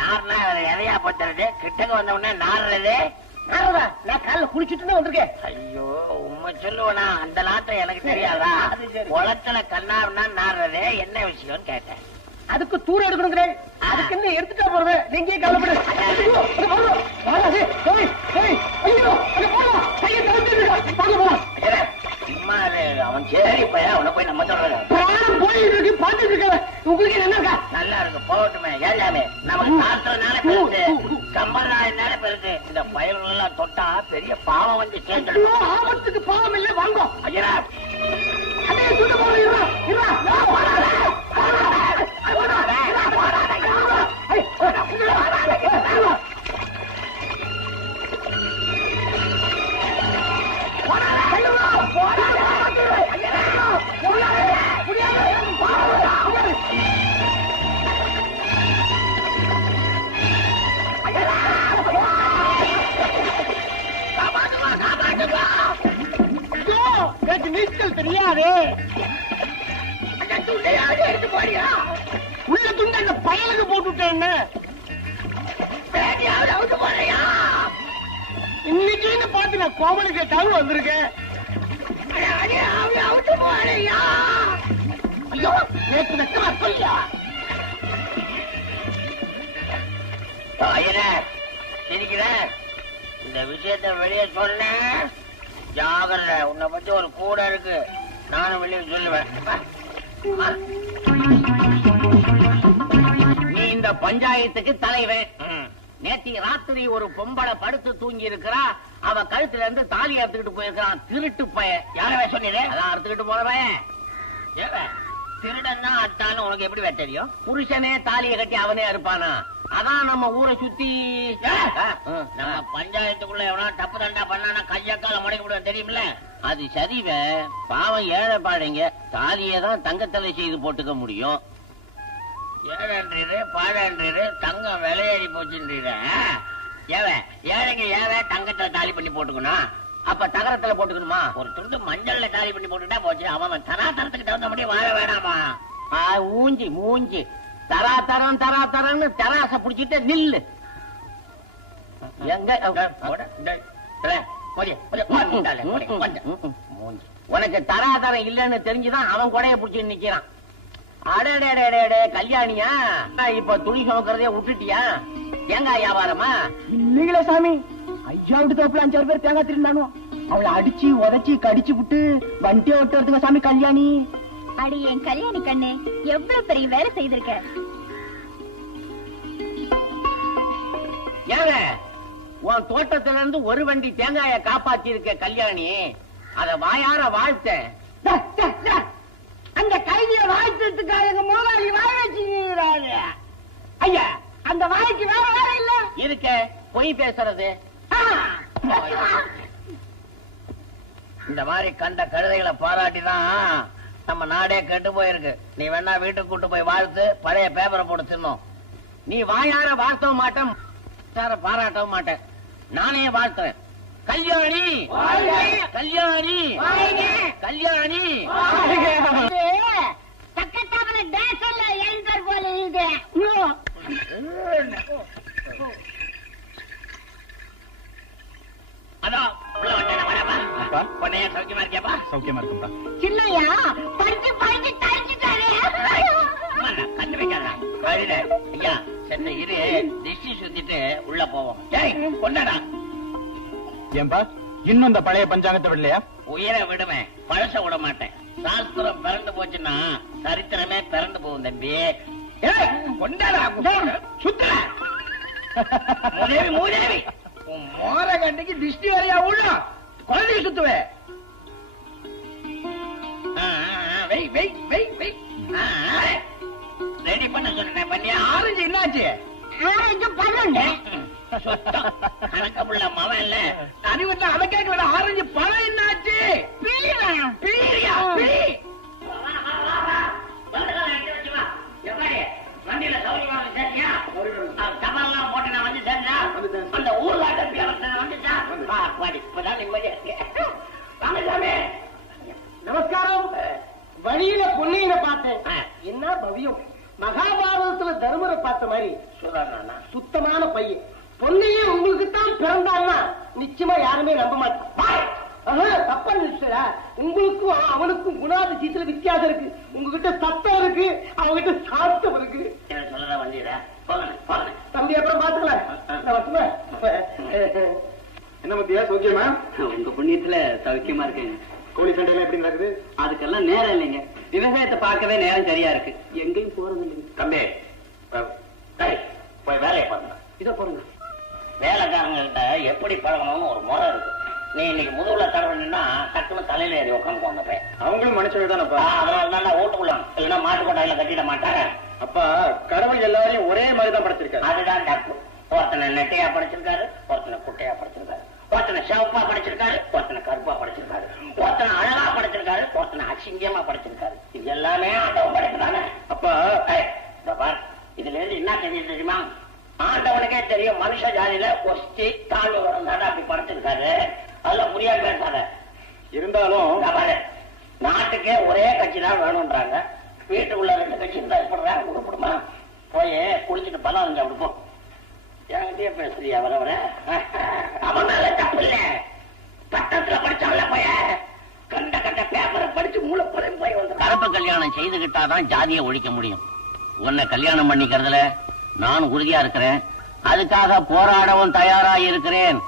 நார்னா எதையா பத்துறது? கிட்டங்க வந்த உடனே நாடுறது நாரதா, நான் காலைல குளிச்சுட்டு தான் வந்திருக்கேன். ஐயோ உண்மை சொல்லுவனா, அந்த நாட்டம் எனக்கு தெரியாதா? குளத்துல கண்ணாருன்னா நாடுறது என்ன விஷயம்னு கேட்டேன். அதுக்கு தூரம் எடுக்கணுங்கிறேன், அதுக்கு என்ன எடுத்துட்டா போறது? நீங்க கவலைப்படு. அவன் சரி பையன், அவனை போய் நம்ம சொல்றது போயிட்டு பாத்துட்டு இருக்க. உங்களுக்கு என்ன இருக்கா? நல்லா இருக்கு, போகட்டுமே. எல்லாமே நமக்கு சாஸ்திரனால பெருசு, சம்பிரதாயனால பெருசு. இந்த பயல்கள் எல்லாம் தொட்டா பெரிய பாவம் வந்து சேர்ந்துடும். ஆபத்துக்கு பாவம் இல்லை, வாங்க. ஐயா அதே சுட்டு நீச்சல் தெரியாது. உள்ள துண்டு அந்த பயலுக்கு போட்டுட்டேன்னு இன்னைக்கு பார்த்து நான் கோமலு கேட்டாலும் வந்திருக்கேன். ஐயோ நேற்று வெக்கமா சொல்லியா? இந்த விஷயத்தை வெளியே சொன்ன ஜாகிரதை, உன்னை பத்தி ஒரு கூட இருக்கு, நானும் வெளியே சொல்லுவேன். நீ இந்த பஞ்சாயத்துக்கு தலைவன். நேத்தி ராத்திரி ஒரு பொம்பளை படுத்து தூங்கி இருக்கிறா, அவ கழுத்துல இருந்து தாலி அறுத்துக்கிட்டு போயிருக்கான். திருட்டு பையன். யாரவே சொன்னீங்க? அதான் அறுத்துக்கிட்டு போறவன். திருடன்னா அத்தான்னு உனக்கு எப்படி தெரியும்? புருஷனே தாலியை கட்டி அவனே இருப்பானா? அதான் நம்ம ஊரை சுத்தி நம்ம பஞ்சாயத்துக்குள்ள எவனா தப்பு தண்டா பண்ணானா கையக்கால முடக்கி விட தெரியுமில்ல? அது சரிவ. பாவம் ஏழை பாடைங்க, தாலியை தான் தங்கத்தலை செய்து போட்டுக்க முடியும். ஏழன்றீரு பாழன்றீரு, தங்கம் விலையேறி போச்சுன்றீர. ஏழைங்க தங்கத்துல தாலி பண்ணி போட்டுக்கணும், அப்ப தகரத்துல போட்டுக்கணுமா? ஒரு துண்டு மஞ்சள்ல தாலி பண்ணி போட்டுட்டா போச்சு. அவன் தராதரத்துக்கு தகுந்த முடியும் வாழ வேணாமா? மூஞ்சி மூஞ்சி தராதரம் தராதரம்னு தராச புடிச்சிட்டு நில்லு. எங்க உனக்கு தராதரம் இல்லன்னு தெரிஞ்சுதான் அவன் கொடைய புடிச்சு நிக்கிறான். அடடே கல்யாணியா, இப்ப துணி சுமக்கிறதே விட்டுட்டியா? தேங்காய் வியாபாரமா? இல்லீங்களா சாமி, ஐயா விட்டு தோப்புல 5 பேர் தேங்காய் திருந்தானோ, அவளை அடிச்சு உதச்சி கடிச்சு விட்டு வண்டியை ஓட்டுறதுங்க சாமி கல்யாணி. அடி என் கல்யாணி கண்ணு, எவ்வளவு பெரிய வேலை செய்திருக்க. ஏங்க உன் தோட்டத்துல இருந்து ஒரு வண்டி தேங்காய காப்பாத்தி இருக்க கல்யாணி, அத வாயார வாழ்த்த. அந்த கைதிய வாழ்த்துறதுக்காக எங்க முதலாளி வாய வச்சுக்கிறாரு. ஐயா அந்த வாய்க்கு வேற வேற இல்ல இருக்க. பொய் பேசுறது. இந்த மாதிரி கண்ட கழுதைகளை பாராட்டிதான் நம்ம நாடே கெட்டு போயிருக்கு. நீ வேணா வீட்டுக்கு கூட்டு போய் வாழ்த்து, பழைய பேப்பரை போட்டு தின்னும். நீ வாயார வாழ்த்தவும் மாட்டேன், பாராட்டவும் மாட்டேன், நானே வாழ்த்துறேன். கல்யாணி கல்யாணி கல்யாணி. பக்கத்தாமல தேசல்ல எழுந்தார் போல இது. அதான் சௌக்கியமா இருக்கியாப்பா? சௌக்கியமா இருக்கும்பா. சின்னையா படிச்சு படிச்சு தரிச்சுட்டாரு. கண்டு வைக்காத ஐயா. சென்னை இரு, திஷ்டி சுத்திட்டு உள்ள போவோம். கொண்டாடா. ஏன்பா இன்னும் இந்த பழைய பஞ்சாங்கத்தை விடலையா? உயிரை விடுவேன், பழச விட மாட்டேன். சாஸ்திரம் பிறந்து போச்சுன்னா சரித்திரமே பிறந்து போகும் தம்பி. கொண்டாடா சுத்துற மூதேவி மூதேவி. மோர கண்டிக்கு திஷ்டி வரையா உள்ள குழந்தைய சுத்துவே. ரெடி பண்ண சொன்னேன் பண்ணியா? ஆரஞ்சு என்னாச்சு? ஆரஞ்சு 12. கணக்கமுள்ள மவன் இல்ல அறிவுல அதை கேட்க வேண்டாம். ஆரஞ்சு பழம் என்னாச்சு? பிழியா பிழி. வண்டியில சௌரியமாக சேர்த்தியா? தபால்லாம் போட்டு நான் வந்து சேர்ந்தா அந்த ஊர்ல வந்துச்சா? இப்பதான் நிம்மதியா இருக்கு. என்ன பவியம், மகாபாரதத்துல தர்மரை பார்த்த மாதிரி சொல்றானா சுத்தமான பையன். பொண்ணையே உங்களுக்கு தான் பிறந்தான்னா நிச்சயமா யாருமே நம்ப மாட்டான். தப்பா நினைச்சா, உங்களுக்கும் அவனுக்கும் குணாதிசயத்துல வித்தியாசம் இருக்கு. உங்ககிட்ட சத்தம் இருக்கு, அவங்கிட்ட சாத்தம் இருக்கு. சொல்லதான் வந்தீரா? போங்க தம்பி, அப்புறம் பாத்துக்கலாம். என்ன மத்தியா சௌக்கியமா? உங்க புண்ணியத்துல சௌக்கியமா இருக்கேங்க. கோழி சண்டையெல்லாம் எப்படி நடக்குது? அதுக்கெல்லாம் நேரம் இல்லைங்க. விவசாயத்தை பார்க்கவே நேரம் சரியா இருக்கு. எங்கேயும் போறது இல்லைங்க. தம்பி போய் வேலையை பாருங்க. இதோ போறங்க. வேலைக்காரங்கள்ட்ட எப்படி பழகணும்னு ஒரு முறை இருக்கு. நீ இன்னைக்கு முதுகுல தடவைன்னா டக்குனு தலையில ஏறி உட்காந்து. அவங்களும் மனுஷங்க தானப்பா. அதனால தான் ஓட்டுக்குள்ள இல்லைன்னா மாட்டு கொட்டாயில கட்டிட மாட்டாங்க. அப்பா கடவுள் எல்லாரையும் ஒரே மாதிரி தான் படைச்சிருக்காரு. அதுதான் தப்பு. ஒருத்தனை நெட்டையா படிச்சிருக்காரு, ஒருத்தனை குட்டையா படிச்சிருக்காரு, ஒருத்தனை சிவப்பா படிச்சிருக்காரு, ஒருத்தனை கருப்பா படிச்சிருக்காரு, ஒருத்தனை அழகா படிச்சிருக்காரு, ஒருத்தனை அசிங்கமா படிச்சிருக்காரு. இது எல்லாமே ஆண்டவன் படைக்கிறாங்க. அப்பா இதுல இருந்து என்ன தெரியும் தெரியுமா? ஆண்டவனுக்கே தெரியும் மனுஷ ஜாதியில ஒஸ்தி தாழ்வு வரந்தாரு அப்படி படைச்சிருக்காரு. அதெல்லாம் புரியாது பேசாத. இருந்தாலும் நாட்டுக்கே ஒரே கட்சி தான் வேணும்ன்றாங்க. வீட்டுக்குள்ள 2 கட்சி இருந்தா எப்படி கொடுப்படுமா? போய் குளிச்சுட்டு பலம் அப்படி போ. என்கிட்டயே பேசுறியா வர அவன் மேல தப்பு இல்ல. பட்டத்துல படிச்சால போய கண்ட கண்ட பேப்பரை படிச்சு மூளை போய் வந்து கலப்பு கல்யாணம் செய்துகிட்டாதான் ஜாதியை ஒழிக்க முடியும். உன்னை கல்யாணம் பண்ணிக்கிறதுல நான் உறுதியா இருக்கிறேன். அதுக்காக போராடவும் தயாரா இருக்கிறேன்.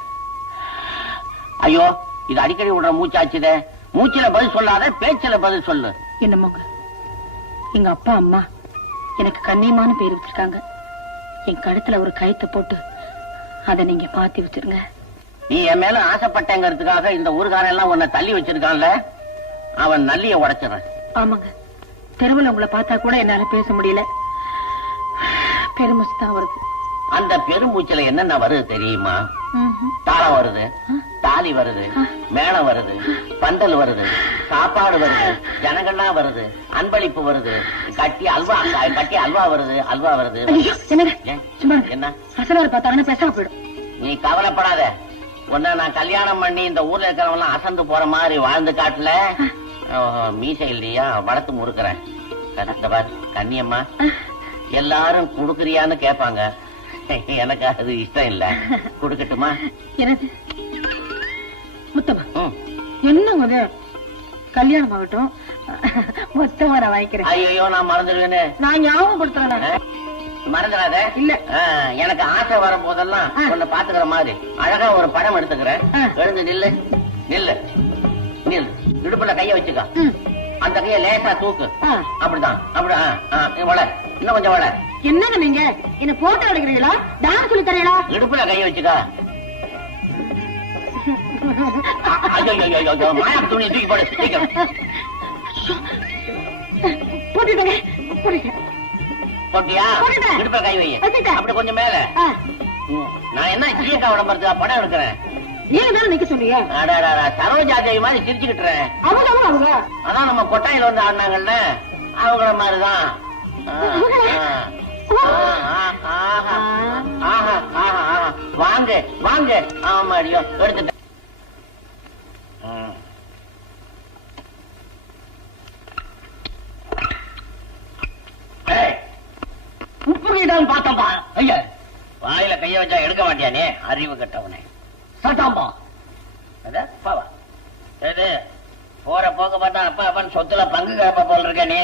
ஐயோ, இது அடிக்கடி விடுற மூச்சாச்சுதே. மூச்சில பதில் சொல்லாத, பேச்சில பதில் சொல்லு. என்னமோங்க, எங்க அப்பா அம்மா எனக்கு கண்ணியமான பேர் வச்சிருக்காங்க. என் கழுத்துல ஒரு கயித்தை போட்டு அதை நீங்க பாத்தி வச்சிருங்க. நீ என் மேல ஆசைப்பட்டேங்கிறதுக்காக இந்த ஊருக்காரன் எல்லாம் உன்னை தள்ளி வச்சிருக்கான்ல, அவன் நல்லிய உடைச்சிடறேன். ஆமாங்க, தெருவில் உங்களை பார்த்தா கூட என்னால பேச முடியல. பெருமூச்சு தான் வருது. அந்த பெருமூச்சில என்னென்ன வருது தெரியுமா? தாளம் வருது, தாலி வருது, மேளம் வருது, பந்தல் வருது, சாப்பாடு வருது, ஜனங்கள்லாம் வருது, அன்பளிப்பு வருது, கட்டி அல்வா வருது, அல்வா வருது. என்ன அசலாறு பார்த்தாங்கன்னா பேசாம போயிடும். நீ கவலைப்படாத. உன்ன நான் கல்யாணம் பண்ணி இந்த ஊர்ல இருக்கிறவங்க எல்லாம் அசந்து போற மாதிரி வாழ்ந்து காட்டல. மீசை இல்லையா வளர்த்து முறுக்கிறேன். கண்ணியம்மா, எல்லாரும் குடுக்குறியான்னு கேட்பாங்க. எனக்கு அது இஷ்டம் இல்ல. குடுக்கட்டுமா? எனக்கு முத்தமா என்ன கல்யாணம் ஆகட்டும், மொத்தமா நான் வாங்கிக்கிறேன். ஐயோ, நான் மறந்துடுவேன்னு. நான் ஞாபகப்படுத்துறேன். மறந்துடாத. இல்ல, எனக்கு ஆசை வரும் போதெல்லாம் உன்னை பாத்துக்கிற மாதிரி அழகா ஒரு படம் எடுத்துக்கிறேன். எழுந்து நில்லு நில்லு நில்லு. இடுப்புல கைய வச்சுக்க. அந்த கைய லேசா தூக்கு. அப்படிதான். அப்படி வள, இன்னும் கொஞ்சம் வள. என்னங்க நீங்க என்ன போட்டோ எடுக்கிறீங்களா? டான்ஸ் சொல்லி தரீங்களா? இடுப்புல கைய வச்சுக்க. மாயா துணி தூக்கி போடு சீக்கிரம். போட்டுட்டேங்க, போட்டியா? இடுப்புல கை வை. அப்படி கொஞ்சம் மேல. நான் என்ன சீக்கா விடம்பறதுக்கா படம் எடுக்கிறேன். நீங்க தானே நிக்க சொன்னீங்க. சரோஜா தேவி மாதிரி சிரிச்சுக்கிட்டுறேன். அவங்க அதான் நம்ம கொட்டாயில வந்து ஆடினாங்கல்ல, அவங்கள மாதிரிதான். வாங்க வாங்க. ஆமாடியோ, எடுத்துட்டேன். உப்புதான் பார்த்தம்பா. ஐயா, வாயில கைய வச்சா எடுக்க மாட்டியானே, அறிவு கட்டவனே. சட்டாம்பா பாவா. போற போக பார்த்தா அப்பா அப்பான்னு சொத்துல பங்கு கேப்ப போல இருக்க நீ.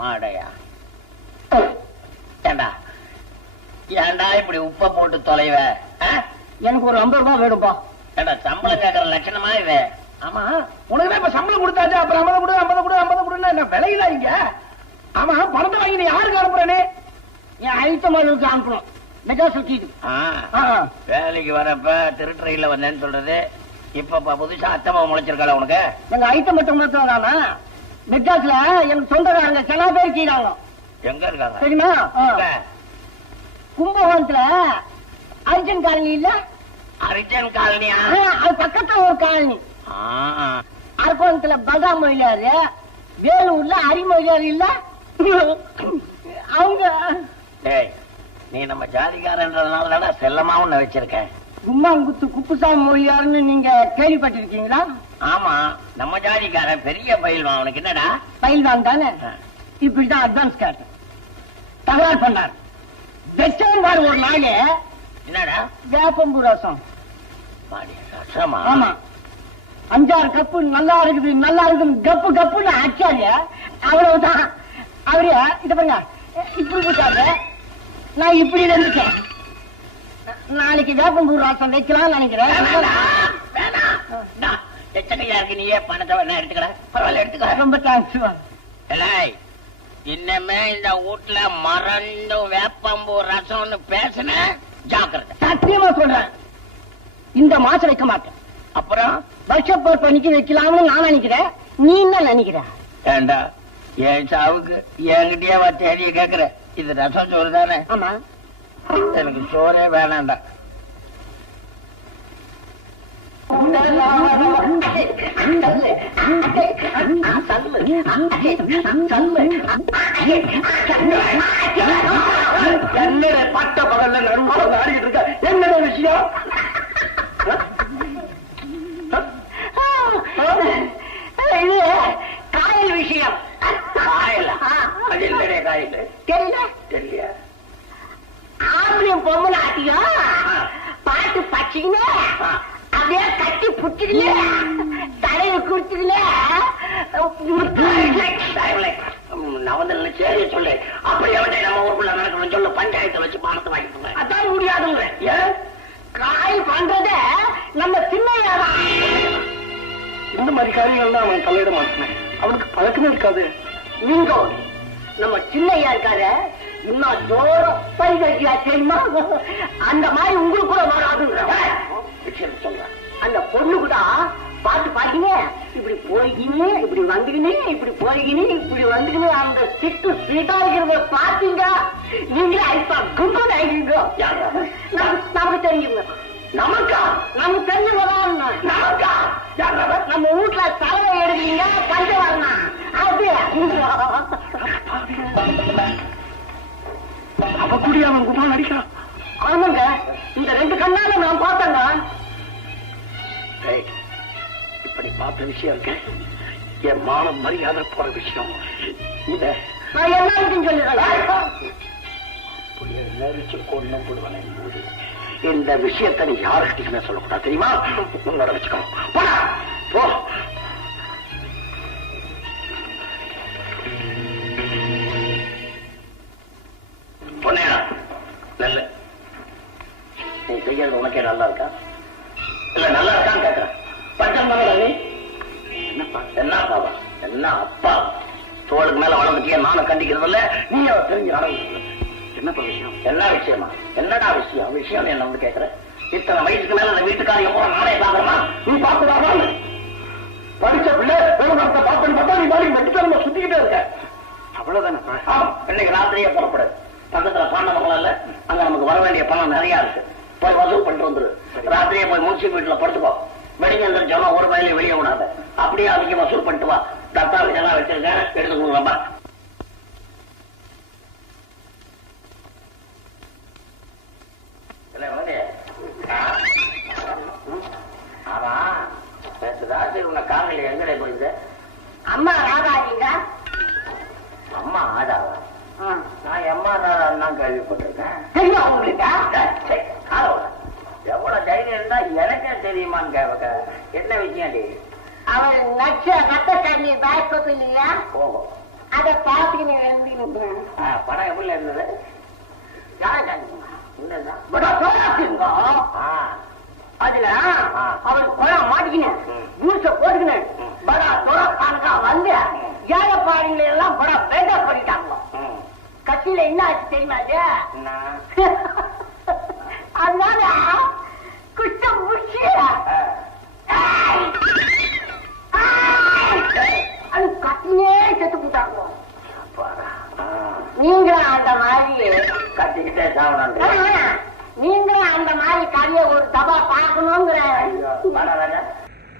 மாடையா, ஏண்டா ஏண்டா இப்படி உப்ப போட்டு தொலைவ? எனக்கு ஒரு 50 ரூபாய் வேணும்பா. ஏண்டா சம்பளம் கேட்கற லட்சணமா இவ? ஆமா, உனக்கு இப்ப சம்பளம் கொடுத்தாச்சு, அப்புறம் 50 கொடு 50 கொடு 50 கொடுன்னு என்ன விலையில இங்க? ஆமா, பணத்தை வாங்கி நீ யாருக்கு அனுப்புறனே? என் ஐத்தமாளுக்கு அனுப்பணும். வேலைக்கு வரப்ப திருட்டுறையில வந்தேன்னு சொல்றது, இப்ப புதுசா அத்தமா முளைச்சிருக்காள உனக்கு? எங்க ஐட்டம் மட்டும் தானா? மெட்ராஸ்ல எனக்கு சொந்தக்காரங்க சில பேர் கீழாங்க. எங்க இருக்காங்க தெரியுமா? கும்பகோணத்துல அர்ஜுன் காலனி இல்ல? அர்ஜுன் காலனியா? அது பக்கத்துல ஒரு காலனி. அரக்கோணத்துல பகா மொழியாரு, வேலூர்ல அரிமொழியாரு இல்ல? அவங்க நீ நம்ம ஜாதிக்காரன்றதுனால செல்லமா உன்ன வச்சிருக்கேன். கும்மாங்குத்து குப்புசாமி மொழியாருன்னு நீங்க கேள்விப்பட்டிருக்கீங்களா? ஆமா, நம்ம ஜாதிக்காரன் பெரிய பயில்வான். அவனுக்கு என்னடா? பயில்வான் தானே. இப்படிதான் அட்வான்ஸ் கேட்டேன். தகராறு பண்ணார். வெச்சம்பார் ஒரு நாள் என்னடா வேப்பம்பூ ரசம். ரசமா? ஆமா, 5-6 கப்பு நல்லா இருக்குது நல்லா இருக்குது கப்பு கப்புன்னு ஆச்சாரிய. அவ்வளவுதான். அவரு இத பாருங்க இப்படி போட்டாரு, நான் இப்படி இருந்துட்டேன். நாளைக்கு வேப்பம்பூ ரசம் வைக்கலாம்னு நினைக்கிறேன். எச்சனையா இருக்கு, நீயே பணத்தை வேணா எடுத்துக்கல. பரவாயில்ல, எடுத்துக்க. ரொம்ப தேங்க்ஸ். இன்னமே இந்த வீட்டுல மறந்து வேப்பம்பூ ரசம்னு பேசுன ஜாக்கிரதை. சத்தியமா சொல்றேன், இந்த மாசம் வைக்க மாட்டேன். அப்புறம் வருஷப்போர் பண்ணிக்கு வைக்கலாம்னு நான் நினைக்கிறேன். நீ என்ன நினைக்கிற? ஏண்டா என் சாவுக்கு என்கிட்டயே தேடிய கேக்குற? இது ரசம் சோறு தானே? ஆமா. எனக்கு சோறே வேணாண்டா. என்னடா பட்ட பகல்ல நடுவாக ஆடிட்டு இருக்க? என்னடா விஷயம்? இது காயல் விஷயம். காயலா? அது என்னடே காயல்? தெரியல. தெரியல. ஆம்பளையும் பொம்மனாட்டியும் பாட்டு பச்சிக்கினே அப்படியே கட்டி புட்டிக்கல தலையில குடிச்சுக்கல. நவந்தல்ல சரி சொல்லு. அப்படி எவனே நம்ம ஊருக்குள்ள நடக்கணும்னு சொல்லு. பஞ்சாயத்தை வச்சு பணத்தை வாங்கிட்டு அதான் முடியாதுங்க. காய் பண்றத நம்ம சின்னையாதான். இந்த மாதிரி காரியங்கள்லாம் அவன் தலையிட மாட்டேன். அவனுக்கு பழக்கமே இருக்காது. நீங்க நம்ம சின்னையா இருக்காரு, இன்னும் தோறும் பரிகரிக்கிறா தெரியுமா? அந்த மாதிரி உங்களுக்கு கூட வராதுங்க. சொல்றேன். அந்த பொண்ணு கூட பாத்து பாத்தீங்க, இப்படி போய்கினு இப்படி வந்துக்கினு இப்படி போய்கினு இப்படி வந்துக்கினு அந்த சிட்டு சீட்டா இருக்கிறத பாத்தீங்க. நீங்களே ஐப்பா கும்பல் ஆகிங்க. நமக்கு தெரியுங்க. நமக்கா? நமக்கு தெரிஞ்சவதான். நமக்கா? நம்ம வீட்டுல தலைவை எடுக்கிறீங்க பஞ்சவரணா அது. அவ கூடிய அவன் குமார் நடிக்கிறான். ஆமாங்க, இந்த 2 கண்ணால நான் பார்த்தேங்க. இப்படி பார்த்த விஷயம் இருக்கு, என் மானம் மரியாதை போற விஷயம். இத நான் எல்லாருக்கும் சொல்லுறேன். நெரிச்சு கொண்டு போடுவேன். இந்த விஷயத்தை நீ யாருக்கிட்டயுமே சொல்லக்கூடாது, தெரியுமா? உன்னோட வச்சுக்கோ. போ. பொண்ணையா நல்ல நீ செய்யறது உனக்கே நல்லா இருக்கா? இல்ல நல்லா இருக்கான்னு கேட்கிறேன். பட்டம் தானே நீ? என்னப்பா? என்ன அப்பாவா? என்ன அப்பா? தோளுக்கு மேல வளர்ந்துட்டிய நானும் கண்டிக்கிறது இல்ல, நீ அவ தெரிஞ்சு நடந்து. என்னப்பா விஷயம்? என்ன விஷயமா? என்னடா விஷயம்? விஷயம் என்ன வந்து கேட்கிற? இத்தனை வயசுக்கு மேல அந்த வீட்டுக்காரியம் போற நானே பாக்குறமா? நீ பாக்குறாமா? படிச்ச பிள்ளை விவகாரத்தை பார்ப்பேன்னு பார்த்தா நீ மாதிரி மெட்டுத்தனமா சுத்திக்கிட்டே இருக்க. அவ்வளவுதானே? இன்னைக்கு ராத்திரியே புறப்படு. பக்கத்துல பாண்டவங்கள இல்ல, அங்க நமக்கு வர வேண்டிய பணம் நிறைய இருக்கு. போய் வசூல் பண்ணிட்டு வந்துரு. ராத்திரியே போய் முன்சிப் வீட்டுல படுத்துக்கோ. வெடிஞ்சு சொன்னா ஒரு வயலையும் வெளியே விடாத. அப்படியே அதிக வசூல் பண்ணிட்டு வா. தத்தாவி எல்லாம் வச்சிருக்கேன், எடுத்து கொடுக்குறப்பா. ஆமா, ராத்திரி உன்னை காலையில எங்கடே போயிருந்த? அம்மா ராதாஜிங்க. அம்மா ஆடாவா? நான் எம்மா நான் கேள்விப்பட்டிருக்கேன். தெரியுமா உங்களுக்கு? எவ்வளவு தைரியம் இருந்தா எனக்கே தெரியுமான்னு கேட்க. என்ன விஷயம்? அவர் நச்ச ரத்த தண்ணீர் பேக் இல்லையா? போகும். அதை பார்த்துக்கிட்டு படம் எப்படி இருந்தது? அதுல அவர் பணம் மாட்டிக்கினேன், ஜூஸ போட்டுக்கினேன். படா தொலைக்கானக்கா வந்து ஏழைப்பாடுகளை எல்லாம் படம் பேண்டா பண்ணிட்டாங்க. கட்சியில என்ன ஆச்சு தெரியுமா? அதனால குஷ்டம் முடிச்சு அது கட்டினே செத்து போட்டாங்க. நீங்களும் அந்த மாதிரி கட்டிக்கிட்டே சாவணும். நீங்களும் அந்த மாதிரி கதையை ஒரு தபா பார்க்கணுங்கிற.